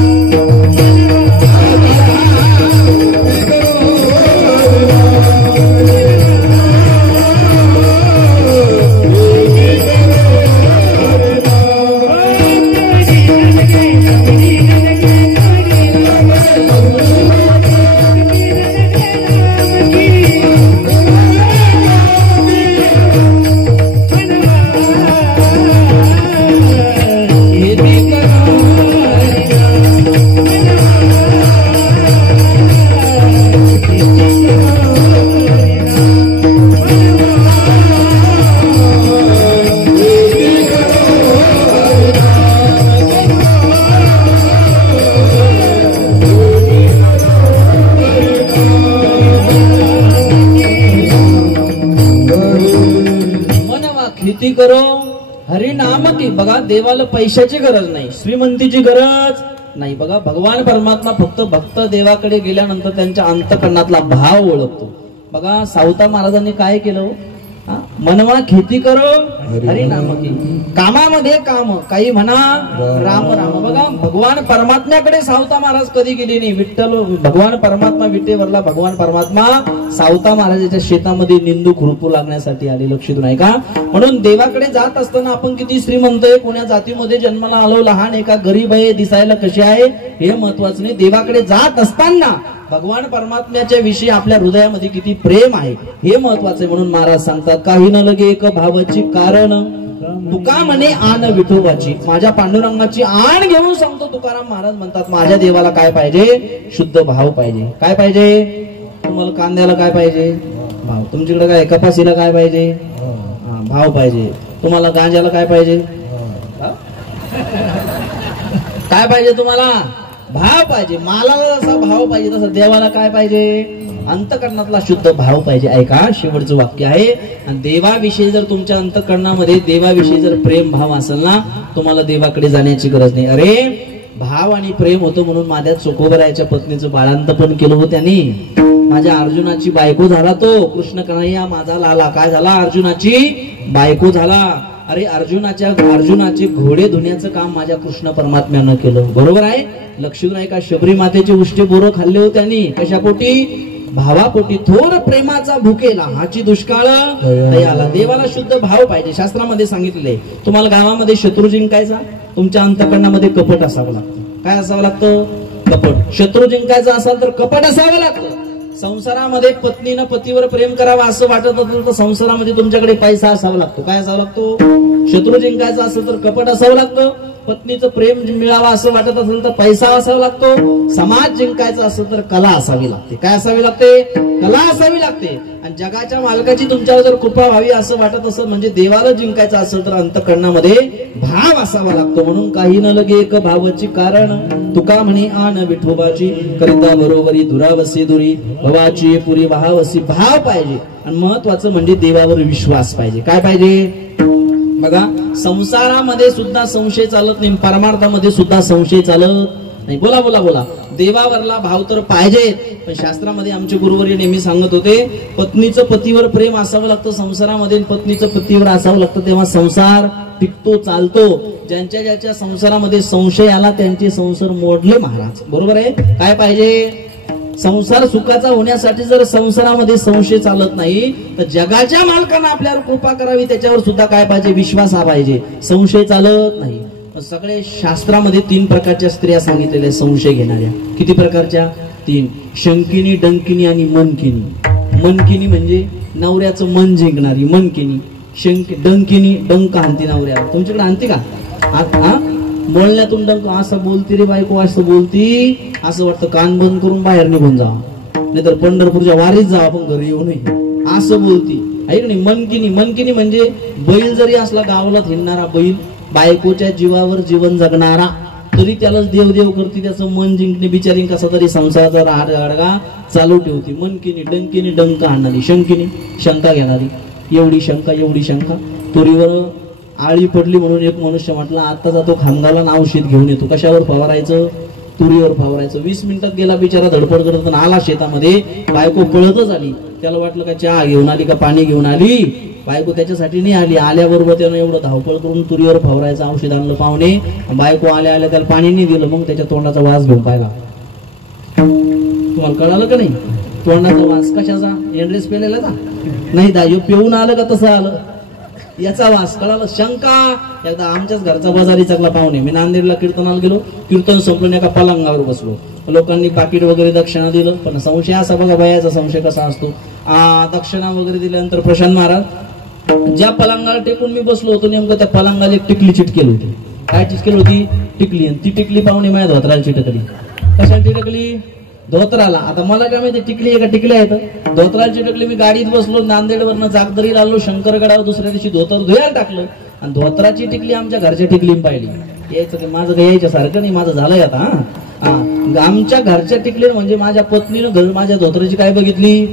खेती करो हरी नाम की. बघा, देवाला पैशाची गरज नाही, श्रीमंतीची गरज नाही. बघा, भगवान परमात्मा फक्त भक्त देवाकडे गेल्यानंतर त्यांच्या अंतकरणातला भाव ओळखतो. बघा, सावता महाराजांनी काय केलं, मनवा खेती करो हरी नाम की. कामामध्ये काम, काही म्हणा राम राम. बघा, भगवान परमात्म्याकडे सावता महाराज कधी गेले नाही. विठ्ठल भगवान परमात्मा विटेवरला भगवान परमात्मा सावता महाराजाच्या शेतामध्ये निंदू खुरपू लागण्यासाठी आले. लक्षात नाही का. म्हणून देवाकडे जात असताना आपण किती श्रीमंत आहे, कोण्या जातीमध्ये जन्माला आलो, लहान आहे का गरीब आहे, दिसायला कसे आहे हे महत्वाचं नाही. देवाकडे जात असताना भगवान परमात्म्याच्या विषयी आपल्या हृदयामध्ये किती प्रेम आहे हे महत्वाचे. म्हणून महाराज सांगतात काही न लगे एक भावाची कारण, तुका म्हणे आण विठोबाची. माझ्या पांडुरंगाची आण घेऊन सांगतो तुकाराम महाराज म्हणतात, माझ्या देवाला काय पाहिजे, शुद्ध भाव पाहिजे. काय पाहिजे तुम्हाला, कांद्याला काय पाहिजे भाव, तुमच्याकडे काय कपासीला काय पाहिजे भाव पाहिजे, तुम्हाला गांजाला काय पाहिजे, काय पाहिजे तुम्हाला भाव पाहिजे. मालाला जसा भाव पाहिजे तसा देवाला काय पाहिजे? अंतकरणातला शुद्ध भाव पाहिजे. ऐका, शेवटचं वाक्य आहे. आणि देवाविषयी जर तुमच्या अंतकरणामध्ये देवाविषयी जर प्रेम भाव असेल ना, तुम्हाला देवाकडे जाण्याची गरज नाही. अरे भाव आणि प्रेम होतं म्हणून माझ्या चोखोबरायाच्या पत्नीचं बाळांत पण केलं होतं त्यांनी. माझ्या अर्जुनाची बायको झाला तो कृष्ण कन्हैया माझा लाला. काय झाला? अर्जुनाची बायको झाला. अरे अर्जुनाचे घोडे धुण्याचं काम माझ्या कृष्ण परमात्म्यानं केलं. बरोबर आहे. लक्ष्मी नाही का शबरी मातेचे उष्टे बोरं खाल्ले होते त्यांनी. कशापोटी? भावापोटी. थोर प्रेमाचा भुकेला हाची दुष्काळ दयाला. देवाला शुद्ध भाव पाहिजे. शास्त्रामध्ये सांगितलेले. तुम्हाला गावामध्ये शत्रू जिंकायचा, तुमच्या अंतकरणामध्ये कपट असावं लागतं. काय असावं लागतं? कपट. शत्रू जिंकायचा असाल तर कपट असावं लागतं. संसारामध्ये पत्नीनं पतीवर प्रेम करावं असं वाटत असेल तर संसारामध्ये तुमच्याकडे पैसा असावा लागतो. काय असावा लागतो? शत्रू जिंकायचा असेल तर कपट असावं लागतं. पत्नीचं प्रेम मिळावं असं वाटत असेल तर पैसा असावा लागतो. समाज जिंकायचा असेल तर कला असावी लागते. काय असावी लागते? कला असावी लागते. आणि जगाच्या मालकाची तुमच्यावर जर कृपा व्हावी असं वाटत असेल म्हणजे देवाला जिंकायचं असेल तर अंतकरणामध्ये भाव असावा लागतो. म्हणून काही न लगे एक भावाची कारण तुका म्हणे आन विठोबाची करिता बरोबरी दुरावसी दुरी भवाची पुरी वाहावसी. भाव पाहिजे. आणि महत्वाचं म्हणजे देवावर विश्वास पाहिजे. काय पाहिजे? बघा, संसारामध्ये सुद्धा संशय चालत नाही, परमार्थामध्ये सुद्धा संशय चालत नाही. बोला बोला बोला. देवावरला भाव तर पाहिजे. पण शास्त्रामध्ये आमचे गुरुवर्य नेहमी सांगत होते, पत्नीचं पतीवर प्रेम असावं लागतं संसारामध्ये, पत्नीचं पतीवर असावं लागतं. तेव्हा संसार टिकतो, चालतो. ज्यांच्या संसारामध्ये संशय आला त्यांचे संसार मोडले महाराज. बरोबर आहे. काय पाहिजे? संसार सुखाचा होण्यासाठी जर संसारामध्ये संशय चालत नाही तर जगाच्या मालकांना आपल्यावर कृपा करावी त्याच्यावर सुद्धा काय पाहिजे? विश्वास हा पाहिजे. संशय चालत नाही. सगळे शास्त्रामध्ये 3 प्रकारच्या स्त्रिया सांगितलेल्या संशय घेणाऱ्या. किती प्रकारच्या? 3. शंकिनी, डंकिनी आणि मनकिनी. मनकिनी म्हणजे नवऱ्याचं मन जिंकणारी मनकिनी. डंकिनी डंक आणती नवऱ्याला. तुमच्याकडे आणते का? बोलण्यातून डंक. असं बोलती रे बायको, असं बोलती, असं वाटतं कान बंद करून बाहेर निघून जावं, नाहीतर पंढरपूरच्या वारीत जावं आपण घरी येऊ नये, असं बोलती. ऐक नाही. मनकिनी. मनकिनी म्हणजे बैल जरी असला गावाला हिंडणारा बैल, बायकोच्या जीवावर जीवन जगणारा, तरी त्यालाच देवदेव करते, त्याचं मन जिंकणे बिचारी कसा तरी संसाराचा आडगा चालू ठेवते. मनकिनी. डंकिनी डंक आणणारी. शंकिनी शंका घेणारी. एवढी शंका एवढी शंका. तुरीवर आळी पडली म्हणून एक मनुष्य म्हटला आता जातो खामगावला नाव शेत घेऊन येतो. कशावर फवारायचं? तुरीवर फवारायचं. 20 मिनिटात गेला बिचारा धडपड करत आला शेतामध्ये. बायको पळतच आली. त्याला वाटलं का चहा घेऊन आली का पाणी घेऊन आली. बायको त्याच्यासाठी नाही आली. आल्याबरोबर त्यानं एवढं धावपळ करून तुरीवर फवारायचं औषध आणलं पाहुणे. बायको आल्या आल्या त्याला पाणी नाही दिलं. मग त्याच्या तोंडाचा वास घेऊन पाहिला. तुम्हाला कळालं का नाही? तोंडाचा वास कशाचा? एनरेस पेलेला का नाही? दा पिऊन आलं का तसं आलं? याचा वास कळाला. शंका. एकदा आमच्याच घरचा बाजारी चांगला पाहुणे. मी नांदेडला कीर्तनाला गेलो. कीर्तन संपलं, एका पलंगावर बसलो. लोकांनी पाकिट वगैरे दक्षिणा दिलं. पण संशय असा बघा, बायाचा संशय कसा असतो. दक्षिणा वगैरे दिल्यानंतर प्रशांत महाराज ज्या पलंगाला टेकून मी बसलो होतो नेमकं त्या पलंगाला एक टिकली चिटकेली होती. काय चिटकेली होती? टिकली. आणि ती टिकली पाहुणे माझ्या धोत्राला चिटकली. कशाला चिटकली? धोत्राला. आता मला काय माहिती टिकली आहे का टिकली आहेत? धोत्राला चिटकली. मी गाडीत बसलो, नांदेडवरनं जागदरीला आलो, शंकरगडावर दुसऱ्या दिवशी धोतर धुयाला टाकलं आणि धोत्राची टिकली आमच्या घरच्या टिकलीन पाहिली. यायचं माझं काही यायच्या सारखं नाही, माझं झालंय आता. आमच्या घरच्या टिकली म्हणजे माझ्या पत्नीनं माझ्या धोत्राची काय बघितली?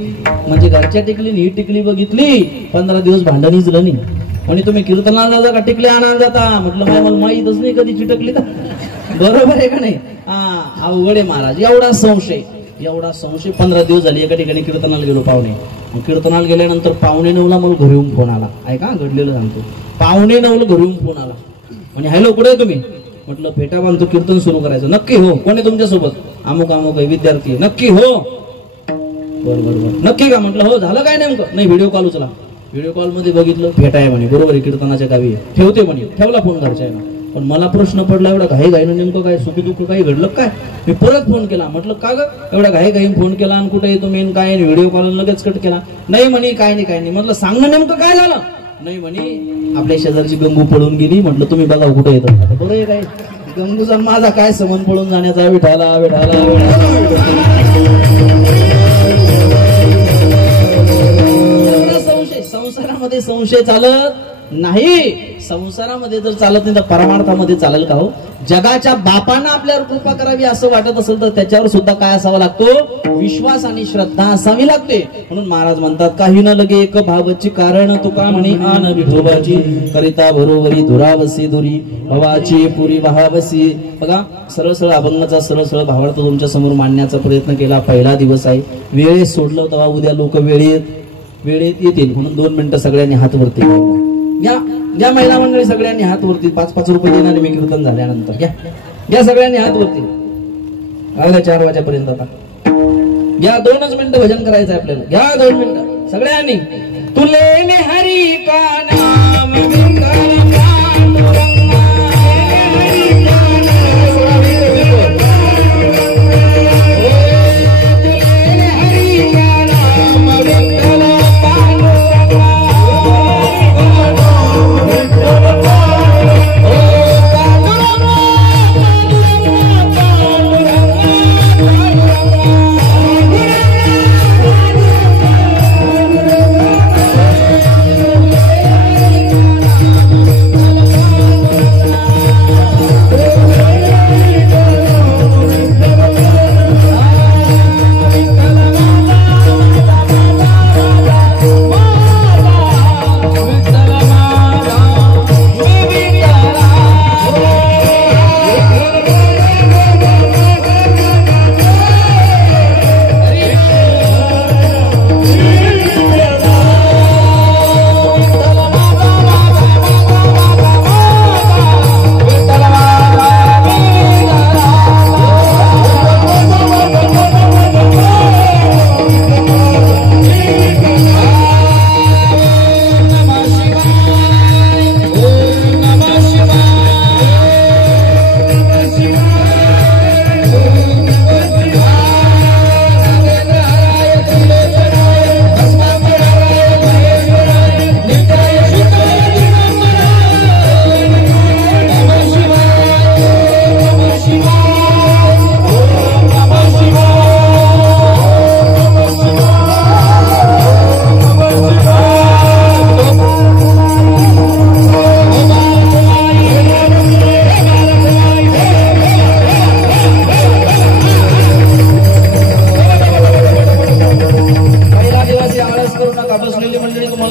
म्हणजे घरच्या टिकलीने ही टिकली बघितली. 15 दिवस भांडण इजलं नाही. म्हणजे तुम्ही कीर्तनाला जाता का टिकली आणायला जाता? म्हटलं मला माहीतच नाही कधी चिटकली तर. बरोबर आहे का नाही? अवघड आहे महाराज. एवढा संशय 15 दिवस झाले. एका ठिकाणी कीर्तनाला गेलो पाहुणे. कीर्तनाला गेल्यानंतर 8:45ला मला घरी येऊन फोन आला. ऐका घडलेलं सांगतो. 8:45ला घरी येऊन फोन आला. म्हणजे हॅलो कुठे आहे तुम्ही? म्हटलं फेटा बांधतो, कीर्तन सुरू करायचं. नक्की हो. कोण आहे तुमच्यासोबत? अमुक अमुक आहे, विद्यार्थी. नक्की हो. बरोबर नक्की का? म्हटलं हो. झालं काय नेमकं? नाही व्हिडिओ कॉल उचला. व्हिडिओ कॉल मध्ये बघितलं फेटा आहे म्हणे. बरोबर आहे, कीर्तनाच्या गावी ठेवते म्हणे. ठेवला फोन घरच्या. पण मला प्रश्न पडला एवढा घाई घाईनं नेमकं काय सुखी दुःख काही घडलं काय? मी परत फोन केला. म्हटलं का ग एवढा घाई घाईन फोन केला आणि कुठे येतो मेन काय? व्हिडिओ कॉल लगेच कट केला. नाही म्हणे काय नाही. म्हटलं सांग ना नेमकं काय झालं? नाही म्हणे आपल्या शेजारची गंगू पळून गेली. म्हटलं तुम्ही बघा कुठे येतो. बरं आहे काय? गंगूचा माझा काय संबंध पळून जाण्याचा? विठाला संसारामध्ये संशय चालत नाही. संसारामध्ये जर चालत नाही तर परमार्थामध्ये चालेल का हो? जगाच्या बापांना आपल्यावर कृपा करावी असं वाटत असेल तर त्याच्यावर सुद्धा काय असावा लागतो, विश्वास आणि श्रद्धा असावी लागते. म्हणून महाराज म्हणतात, काही न लगे एक भावची कारण तुका म्हणे आन विठोबाची करिता बरोबरी दुरावसी दुरी भवाची पुरी भावसी. बघा, सरळ सरळ अभंगाचा सरळ सरळ भावार्थ तुमच्या समोर मांडण्याचा प्रयत्न केला. पहिला दिवस आहे, वेळेत सोडलं तेव्हा उद्या लोक वेळेत येतील. म्हणून 2 मिनिटं सगळ्यांनी हात वरती घ्या महिला मंडळी, सगळ्यांनी हात वरती. 5-5 रुपये देणारे मी कीर्तन झाल्यानंतर घ्या सगळ्यांनी हात वरती. 4 वाजेपर्यंत आता घ्या. 2च मिनिटं भजन करायचं आहे आपल्याला. घ्या 2 मिनिटं सगळ्यांनी. तुले हरी का नाम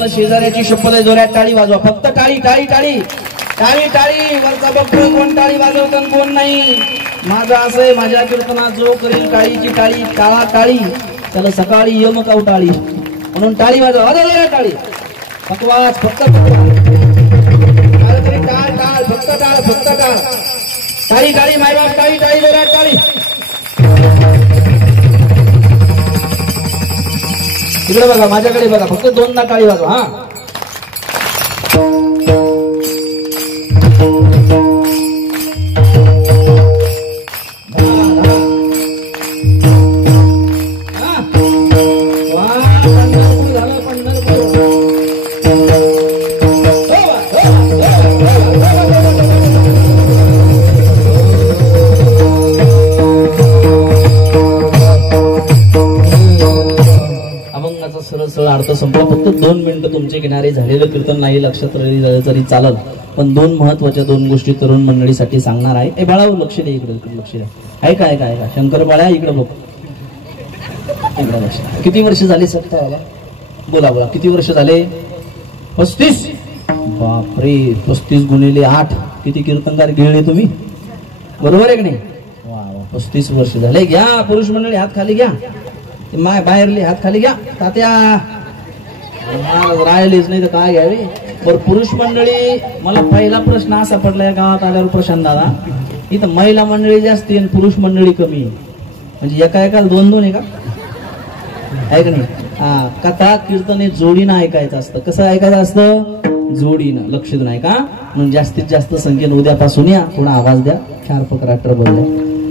शेजाऱ्याची शपथ आहे. जोरात टाळी वाजवा, फक्त टाळी टाळी टाळी टाळी टाळी. वरचा बघतोय कोण टाळी वाजवतं कोण नाही. माझं असं आहे, माझ्या कीर्तनात जो करील टाळीची टाळी टाळा टाळी त्याला सकाळी यमकाव टाळी. म्हणून टाळी वाजवा, वाजवा टाळी. पकवास फक्त तरी टाळ टाळ फक्त टाळ फक्त टाळ. टाळी टाळी मायबाप टाळी टाळी जोरात टाळी. इकडे बघा, माझ्याकडे बघा, फक्त 2दा टाळी वाजवा. हा अर्थ संपला. फक्त 2 मिनिटं तुमचे किनारे झालेलं कीर्तन नाही लक्षात राहिलं तरी चालल, पण 2 महत्वाच्या 2 गोष्टी तरुण मंडळीसाठी सांगणार आहे. ए बाळा, लक्ष दे, इकडे लक्ष द्या. ऐका ऐका ऐका, शंकर बाळा इकडे बघ, इकडे लक्ष. किती वर्ष झाली सत्ता बाबा? बोला बोला, किती वर्ष झाले? 35. बापरे, 35 गुणिले 8 किती कीर्तनकार गिळले तुम्ही, बरोबर आहे की नाही? वा वा, 35 वर्ष झाले. घ्या पुरुष मंडळी, हात खाली घ्या. माय बाहेरले हात खाली घ्या. तात्या राहिलेच नाही तर काय घ्यावे. पण पुरुष मंडळी, मला पहिला प्रश्न असा पडला या गावात आल्यावर, प्रशांत दादा, इथं महिला मंडळी जास्त आणि पुरुष मंडळी कमी, म्हणजे एका एकाला 2-2 आहे का? आहे का नाही? हा, कथा कीर्तन हे जोडीनं ऐकायचं असतं. कसं ऐकायचं असतं? जोडीनं, लक्ष देऊन ऐका. म्हणून जास्तीत जास्त संख्येनं उद्यापासून या. थोडा आवाज द्या, शार्प कराटर बोलल्या.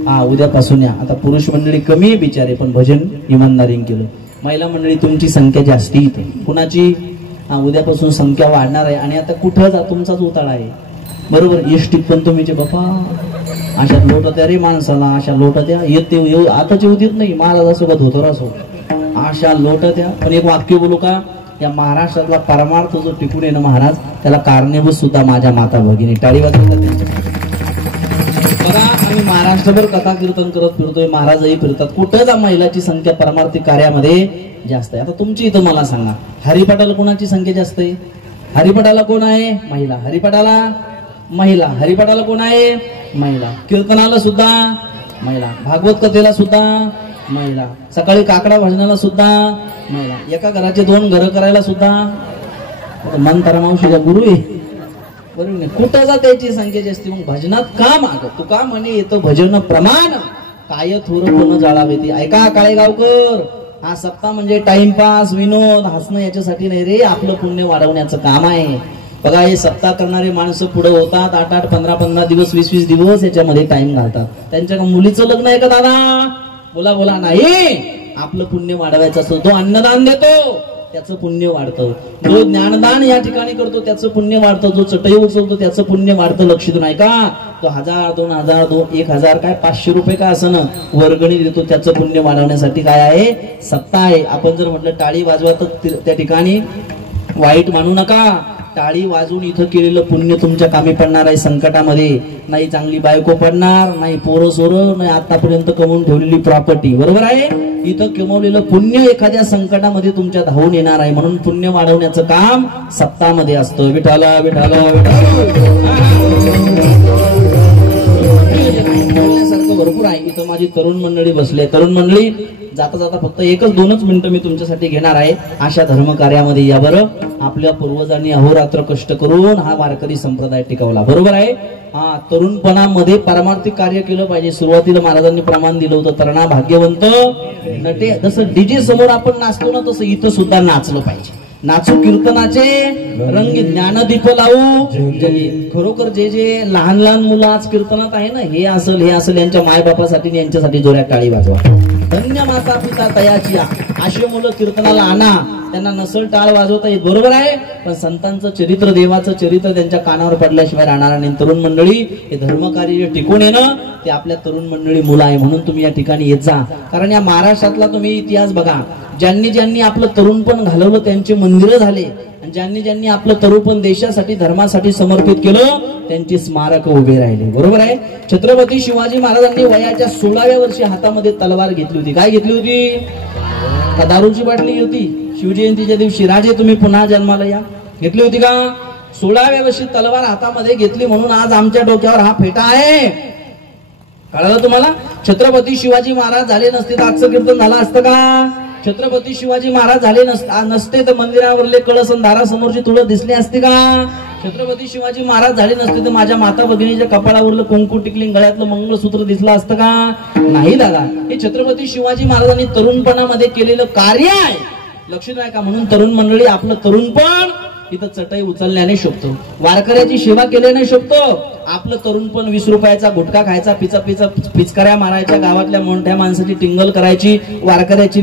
हा, उद्यापासून या. आता पुरुष मंडळी कमी बिचारे, पण भजन इमानदारीने केलं. महिला मंडळी तुमची संख्या जास्ती इथे. कुणाची? हा, उद्यापासून संख्या वाढणार आहे. आणि आता कुठं जा, तुमचाच उताळा आहे, बरोबर. एसटीत पण तुम्ही बापा अशा लोटत्या रे माणसाला, अशा लोटत्या येते. आताचे उदित नाही, महाराजासोबत होतो असो, अशा लोटत्या. पण एक वाक्य बोलू का? या महाराष्ट्रातला परमार्थ जो टिकून आहे ना महाराज, त्याला कारणीभूत सुद्धा माझ्या माता भगिनी. टाळी वाजवतात. बघा आम्ही महाराष्ट्रभर कथा कीर्तन करत फिरतोय, महाराजही फिरतात, कुठं महिलाची संख्या परमार्थिक कार्यामध्ये जास्त आहे. आता तुमची इथं मला सांगा, हरिपाठाला कोणाची संख्या जास्त आहे? हरिपाठाला कोण आहे? महिला. हरिपाठाला महिला. हरिपाठाला कोण आहे? महिला. कीर्तनाला सुद्धा महिला. भागवत कथेला सुद्धा महिला. सकाळी काकडा भजनाला सुद्धा महिला. एका घराचे 2 घरं करायला सुद्धा मन मावशीला गुरु आहे. बरोबर नाही? कुठं जा त्याची संख्या जास्ती. मग भजनात का माग तुका म्हणे येतं भजन प्रमाण, काय थोरं जाळावे ती. ऐका काळेगावकर, हा सप्ताह म्हणजे टाइमपास, विनोद, हसणं याच्यासाठी नाही रे, आपलं पुण्य वाढवण्याचं काम आहे. बघा हे सप्ताह करणारे माणसं पुढे होतात, 8-8, 15-15 दिवस, 20-20 दिवस याच्यामध्ये टाइम घालतात. त्यांच्या मुलीचं लग्न आहे का दादा? बोला नाही. आपलं पुण्य वाढवायचं असतं. तो अन्नदान देतो त्याचं पुण्य वाढतं, जो ज्ञानदान या ठिकाणी करतो त्याचं पुण्य वाढतं, जो चटई उचलतो त्याचं पुण्य वाढतं. लक्षित नाही का? तो 1000, 2000, 1000 काय 500 रुपये का असं ना वर्गणी देतो, त्याचं पुण्य वाढवण्यासाठी काय आहे? सप्ताह आहे. आपण जर म्हटलं टाळी वाजवा तर त्या ठिकाणी वाईट मानू नका. टाळी वाजून इथं केलेलं पुण्य तुमच्या कामी पडणार आहे. संकटामध्ये नाही चांगली बायको पडणार, नाही पोरं सोरं, नाही आतापर्यंत कमवून ठेवलेली प्रॉपर्टी. बरोबर आहे? इथं कमवलेलं पुण्य एखाद्या संकटामध्ये तुमच्या धावून येणार आहे. म्हणून पुण्य वाढवण्याचं काम सप्ताहामध्ये असतं. विठाला विठाला बोलण्यासारखं भरपूर आहे. इथं माझी तरुण मंडळी बसले. तरुण मंडळी जाता जाता फक्त 1-2 मिनिटं मी तुमच्यासाठी घेणार आहे. अशा धर्म कार्यामध्ये या बरं. आपल्या पूर्वजांनी अहोरात्र कष्ट करून हा वारकरी संप्रदाय टिकवला. बरोबर आहे? हा तरुणपणामध्ये परमार्थिक कार्य केलं पाहिजे. सुरुवातीला महाराजांनी प्रमाण दिलं होतं, तरणा भाग्यवंत नटे. जसं डीजे समोर आपण नाचतो ना, तसं इथं सुद्धा नाचलं पाहिजे. नाचू कीर्तनाचे रंगी, ज्ञानदीप लावू जगी. खरोखर जे लहान लहान मुलं आज कीर्तनात आहे ना, हे असेल यांच्या मायबापासाठी, यांच्यासाठी जोऱ्यात टाळी वाजवा. धन्य माता पिता तयाची. अशी मुलं कीर्तनाला आणा, त्यांना नसल टाळ वाजवता येत. बरोबर आहे? पण संतांचं चरित्र, देवाचं चरित्र त्यांच्या कानावर पडल्याशिवाय राहणार नाही. तरुण मंडळी, हे धर्मकार्य टिकून येणं ते आपल्या तरुण मंडळी मुलं आहे. म्हणून तुम्ही या ठिकाणी येत जा. कारण या महाराष्ट्रातला तुम्ही इतिहास बघा, ज्यांनी आपलं तरुणपण घालवलं त्यांचे मंदिरं झाले, आणि ज्यांनी आपलं तरुणपण देशासाठी, धर्मासाठी समर्पित केलं त्यांची स्मारक उभे राहिले. बरोबर आहे? छत्रपती शिवाजी महाराजांनी वयाच्या 16व्या वर्षी हातामध्ये तलवार घेतली होती. काय घेतली होती? का दारूची बाटली होती? शिवजयंतीच्या दिवशी राजे तुम्ही पुन्हा जन्माला या घेतली होती का? 16व्या वर्षी तलवार हातामध्ये घेतली म्हणून आज आमच्या डोक्यावर हा फेटा आहे. कळलं तुम्हाला? छत्रपती शिवाजी महाराज झाले नसते तर आजचं कीर्तन झालं असतं का? छत्रपती शिवाजी महाराज झाले नसते तर मंदिरावरले कळस दारासमोरची तुळस दिसली असते का? छत्रपती शिवाजी महाराज झाले नसते तर माझ्या माता भगिनीच्या कपाळावरलं कुंकू टिकली, गळ्यातलं मंगळसूत्र दिसलं असतं का? नाही दादा. हे छत्रपती शिवाजी महाराजांनी तरुणपणामध्ये केलेलं कार्य आहे. लक्षात नाही का? म्हणून तरुण मंडळी, आपलं तरुणपण इथं चटई उचलण्याने शोभतो, वारकऱ्याची सेवा केल्याने शोभतो. आपलं तरुणपण 20 रुपयाचा गुटखा खायचा, पिचकाऱ्या मारायच्या, गावातल्या मोठ्या माणसाची टिंगल करायची, वारकऱ्याची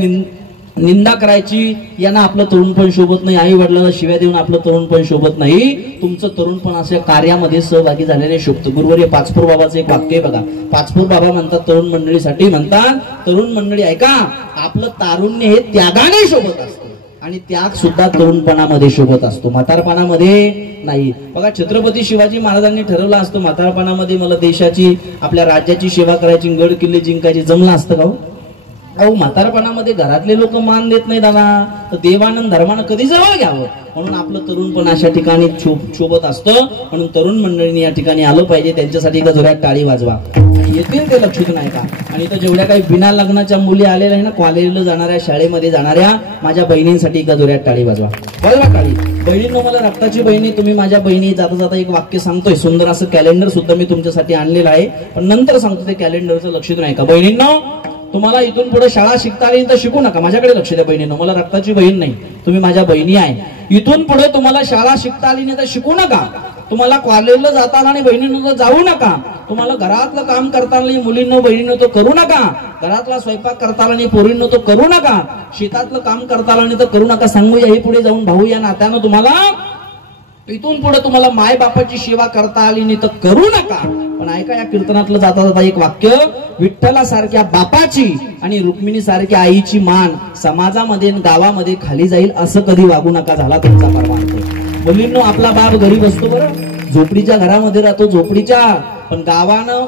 निंदा करायची, यांना आपलं तरुणपण शोभत नाही. आई वडिलांना शिव्या देऊन आपलं तरुणपण शोभत नाही. तुमचं तरुणपण अशा कार्यामध्ये सहभागी झाल्याने शोभतं. गुरुवर्य पाचपूर बाबाचं एक वाक्य आहे बघा. पाचपूर बाबा म्हणतात, तरुण मंडळीसाठी म्हणतात, तरुण मंडळी ऐका, आपलं तारुण्य हे त्यागाने शोभत असतं, आणि त्याग सुद्धा तरुणपणामध्ये शोभत असतो, म्हातारपणामध्ये नाही. बघा, छत्रपती शिवाजी महाराजांनी ठरवलं असतं म्हातारपणामध्ये मला देशाची, आपल्या राज्याची सेवा करायची, गड किल्ले जिंकायची, जमलं असतं का? अहो, म्हातारपणामध्ये घरातले लोक मान देत नाही दादा, तर देवानंद धर्मानं कधी जवळ घ्यावं. म्हणून आपलं तरुणपण अशा ठिकाणी शोभत असतं. म्हणून तरुण मंडळींनी या ठिकाणी आलं पाहिजे. त्यांच्यासाठी एका जोरात टाळी वाजवा. येतील ते लक्षात नाही का? आणि इथं जेवढ्या काही बिना लग्नाच्या मुली आलेल्या आहे ना, कॉलेजला जाणाऱ्या, शाळेमध्ये जाणाऱ्या, माझ्या बहिणींसाठी एका जोरात टाळी वाजवा. वाजवा टाळी. बहिणींनो, मला रक्ताची बहिणी, तुम्ही माझ्या बहिणी. जाता जाता एक वाक्य सांगतोय, सुंदर असं कॅलेंडर सुद्धा मी तुमच्यासाठी आणलेलं आहे, पण नंतर सांगतो ते कॅलेंडरचं. लक्षात नाही का? बहिणींनो, तुम्हाला इथून पुढे शाळा शिकता आली तर शिकू नका. माझ्याकडे लक्ष द्या बहिणींनो, मला रक्ताची बहीण नाही, तुम्ही माझ्या बहिणी आहे. इथून पुढे तुम्हाला शाळा शिकता आली नाही तर शिकू नका. तुम्हाला कॉलेजला जाता आला आणि बहिणींनो तर जाऊ नका. तुम्हाला घरातलं काम करता आलं नाही मुलींनो, बहिणींनो तो करू नका. घरातला स्वयंपाक करता आला नाही पोरींनो तो करू नका. शेतातलं काम करता आलं नाही तर करू नका. सांगूया हे पुढे जाऊन भाऊ या नात्यानं तुम्हाला इथून पुढे तुम्हाला माय बापाची सेवा करता आली नाही तर करू नका. पण ऐका, या कीर्तनातलं जाता जाता एक वाक्य, विठ्ठलासारख्या बापाची आणि रुक्मिणी सारख्या आईची मान समाजामध्ये, गावामध्ये खाली जाईल असं कधी वागू नका. झाला तुमचा परमार्थ. मुलींनो, आपला बाप गरीब असतो बरं, झोपडीच्या घरामध्ये राहतो, झोपडीच्या पण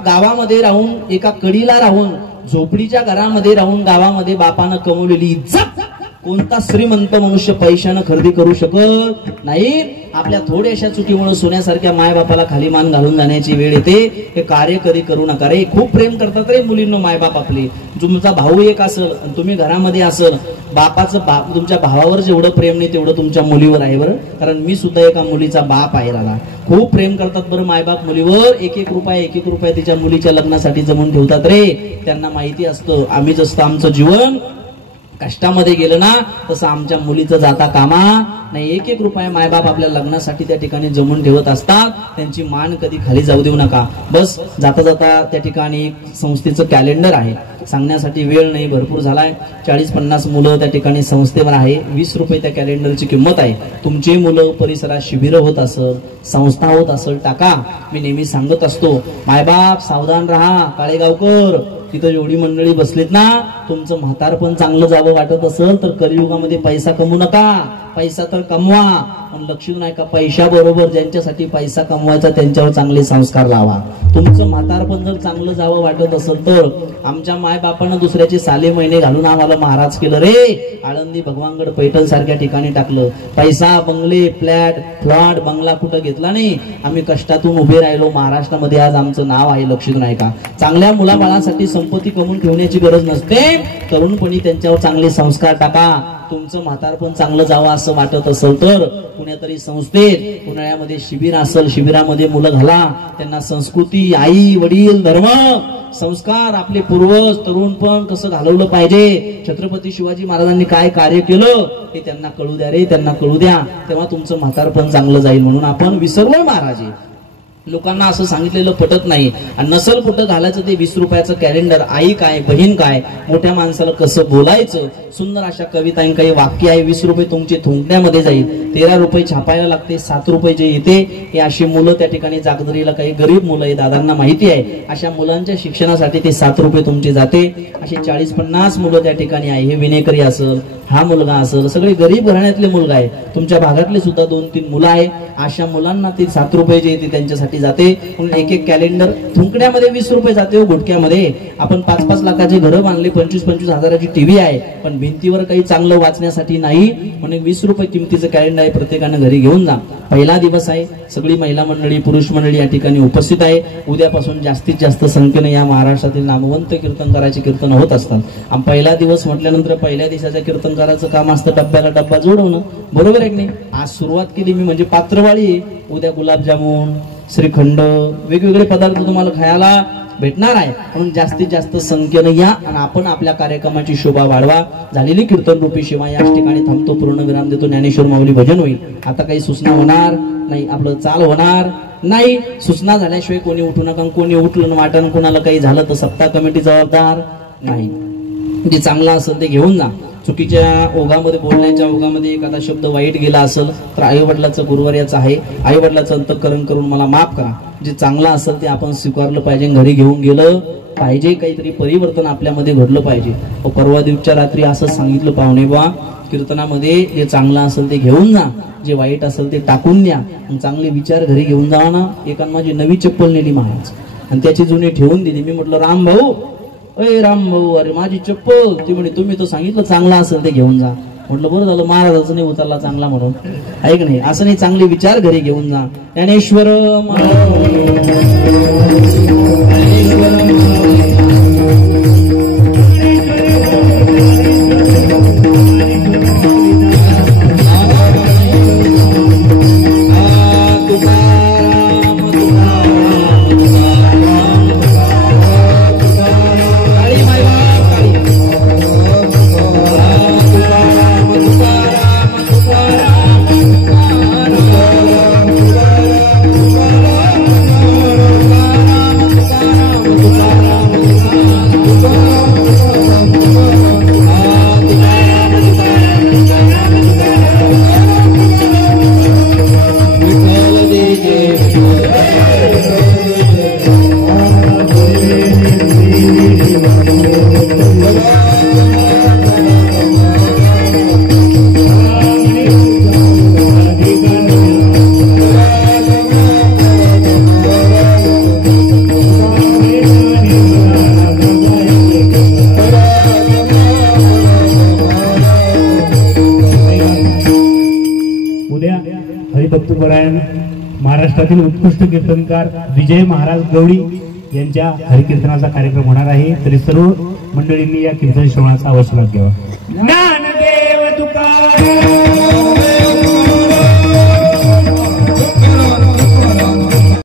गावामध्ये राहून एका कडीला राहून झोपडीच्या घरामध्ये राहून गावामध्ये बापानं कमवलेली इज्जत कोणता श्रीमंत मनुष्य पैशानं खरेदी करू शकत नाही. आपल्या थोड्याशा चुकीमुळे सोन्यासारख्या मायबापाला खाली मान घालून जाण्याची वेळ येते. हे कार्य कधी करू नका रे. खूप प्रेम करतात रे मुलींनो मायबाप आपले. तुमचा भाऊ एक असेल तुम्ही घरामध्ये असेल, तुमच्या भावावर जेवढं प्रेम नाही तेवढं तुमच्या मुलीवर आहे बरं. कारण मी सुद्धा एका मुलीचा बाप आहे राला. खूप प्रेम करतात बरं मायबाप मुलीवर. एक एक रुपया तिच्या मुलीच्या लग्नासाठी जमून ठेवतात रे. त्यांना माहिती असतं आम्ही जसं आमचं जीवन कष्टामध्ये गेलं ना तसं आमच्या मुलीचं जाता कामा नाही. एक एक रुपया मायबाप आपल्या लग्नासाठी त्या ठिकाणी जमून ठेवत असतात. त्यांची मान कधी खाली जाऊ देऊ नका. बस जाता जाता त्या ठिकाणी संस्थेचं कॅलेंडर आहे, सांगण्यासाठी वेळ नाही, भरपूर झालाय. 40-50 मुलं त्या ठिकाणी संस्थेवर आहे. 20 रुपये त्या कॅलेंडरची किंमत आहे. तुमची मुलं परिसरात शिबिर होत असेल, संस्था होत असेल, टाका. मी नेहमी सांगत असतो मायबाप सावधान राहा. काळेगावकर तिथं एवढी मंडळी बसलीत ना, तुमचं म्हातारपण चांगलं जावं वाटत असेल तर कलियुगामध्ये पैसा कमवू नका. पैसा तर कमवा, पण लक्ष नाही का पैशा बरोबर ज्यांच्यासाठी पैसा कमवायचा त्यांच्यावर चांगले संस्कार लावा. तुमचं म्हातारपण जर चांगलं जावं वाटत असेल तर आमच्या मायबापानं दुसऱ्याचे साले महिने घालून आम्हाला महाराज केलं रे. आळंदी भगवानगड पैठण सारख्या ठिकाणी टाकलं. पैसा बंगले फ्लॅट बंगला कुठं घेतला नाही. आम्ही कष्टातून उभे राहिलो. महाराष्ट्रामध्ये आज आमचं नाव आहे. लक्षात नाही का. चांगल्या मुलाबाळांसाठी संपत्ती कमवून ठेवण्याची गरज नसते. तरुणपणी त्यांच्यावर चांगले संस्कार टाका. तुमचं म्हातारपण चांगलं जावं असं वाटत असेल तर कुणीतरी संस्थेत उन्हाळ्यामध्ये शिबिर असेल, शिबिरामध्ये मुलं घाला. त्यांना संस्कृती, आई वडील, धर्म, संस्कार, आपले पूर्वज तरुणपण कसं घालवलं पाहिजे, छत्रपती शिवाजी महाराजांनी काय कार्य केलं हे त्यांना कळू द्या रे. त्यांना कळू द्या. तेव्हा तुमचं म्हातारपण चांगलं जाईल. म्हणून आपण विसरलो महाराज. लोकांना असं सांगितलेलं पटत नाही. आणि नसल कुठं घालायचं ते 20 रुपयाचं कॅलेंडर. आई काय, बहीण काय, मोठ्या माणसाला कसं बोलायचं. सुंदर अशा कविता काही वाक्य आहे. 20 रुपये तुमचे थुंकण्यामध्ये जाईल. 13 रुपये छापायला लागते. 7 रुपये जे येते हे अशी मुलं त्या ठिकाणी जागदरीला काही गरीब मुलं आहे, दादांना माहिती आहे. अशा मुलांच्या शिक्षणासाठी ते 7 रुपये तुमचे जाते. अशी 40-50 मुलं त्या ठिकाणी आहे. हे विनेकरी असेल, हा मुलगा असेल, सगळे गरीब घराण्यातले मुलगा आहे. तुमच्या भागातले सुद्धा 2-3 मुलं आहे. अशा मुलांना ते 7 रुपये जे येते त्यांच्यासाठी जाते. म्हणून एक कॅलेंडर थुंकण्यामध्ये 20 रुपये जाते. गुटक्यामध्ये आपण 5-5 लाखाची घरं बांधली, 25-25 हजाराची टीव्ही आहे, पण भिंतीवर काही चांगलं वाचण्यासाठी नाही. म्हणून 20 रुपये किमतीचं कॅलेंडर आहे. प्रत्येकानं घरी घेऊन जा. पहिला दिवस आहे. सगळी महिला मंडळी, पुरुष मंडळी या ठिकाणी उपस्थित आहे. उद्यापासून जास्तीत जास्त संख्येने या महाराष्ट्रातील नामवंत कीर्तनकाराची कीर्तन होत असतात. आणि पहिला दिवस म्हटल्यानंतर पहिल्या दिवसाच्या कीर्तनकाराचं काम असतं डब्याला डब्बा जोडवणं. बरोबर आहे की नाही. आज सुरुवात केली मी म्हणजे पात्रवाळी. उद्या गुलाबजामुन, श्रीखंड, वेगवेगळे पदार्थ तुम्हाला खायला भेटणार आहे. म्हणून जास्तीत जास्त संख्येनं या आणि आपण आपल्या कार्यक्रमाची शोभा वाढवा. झालेली कीर्तन रूपी शिवाय याच ठिकाणी थांबतो. पूर्ण विराम देतो. ज्ञानेश्वर माऊली भजन होईल. आता काही सूचना होणार नाही, आपलं चाल होणार नाही. सूचना झाल्याशिवाय कोणी उठू नका. कोणी उठलं वाटण कोणाला काही झालं तर सप्ताह कमिटी जबाबदार नाही. जे चांगलं असेल ते घेऊन जा. चुकीच्या ओघामध्ये, बोलण्याच्या ओघामध्ये एखादा शब्द वाईट गेला असेल तर आई वडिलाचं गुरुवर्याचं आहे. आई वडिलाचं अंतःकरण करून मला माफ करा. जे चांगलं असेल ते आपण स्वीकारलं पाहिजे, घरी घेऊन गेलं पाहिजे. काहीतरी परिवर्तन आपल्यामध्ये घडलं पाहिजे. परवा दिवसच्या रात्री असं सांगितलं पाहुणे बा, कीर्तनामध्ये जे चांगलं असेल ते घेऊन जा, जे वाईट असेल ते टाकून द्या. चांगले विचार घरी घेऊन जा ना. एकानं माझी नवी चप्पल नेली महाराज आणि त्याची जुनी ठेवून दिली. मी म्हटलं राम भाऊ, अरे राम भाऊ, अरे माझी चप्पल. ती म्हणे तुम्ही तर सांगितलं चांगला असेल ते घेऊन जा. म्हटलं बरं झालं, महाराजाचं नाही उतरला चांगला म्हणून. ऐक नाही, असं नाही, चांगले विचार घरी घेऊन जा. ज्ञानेश्वर हरिभक्तपरायण महाराष्ट्रातील उत्कृष्ट कीर्तनकार विजय महाराज गवळी यांच्या हरिकीर्तनाचा कार्यक्रम होणार आहे. तरी सर्व मंडळींनी या कीर्तन श्रवणाचा अवश्य लाभ घ्यावा.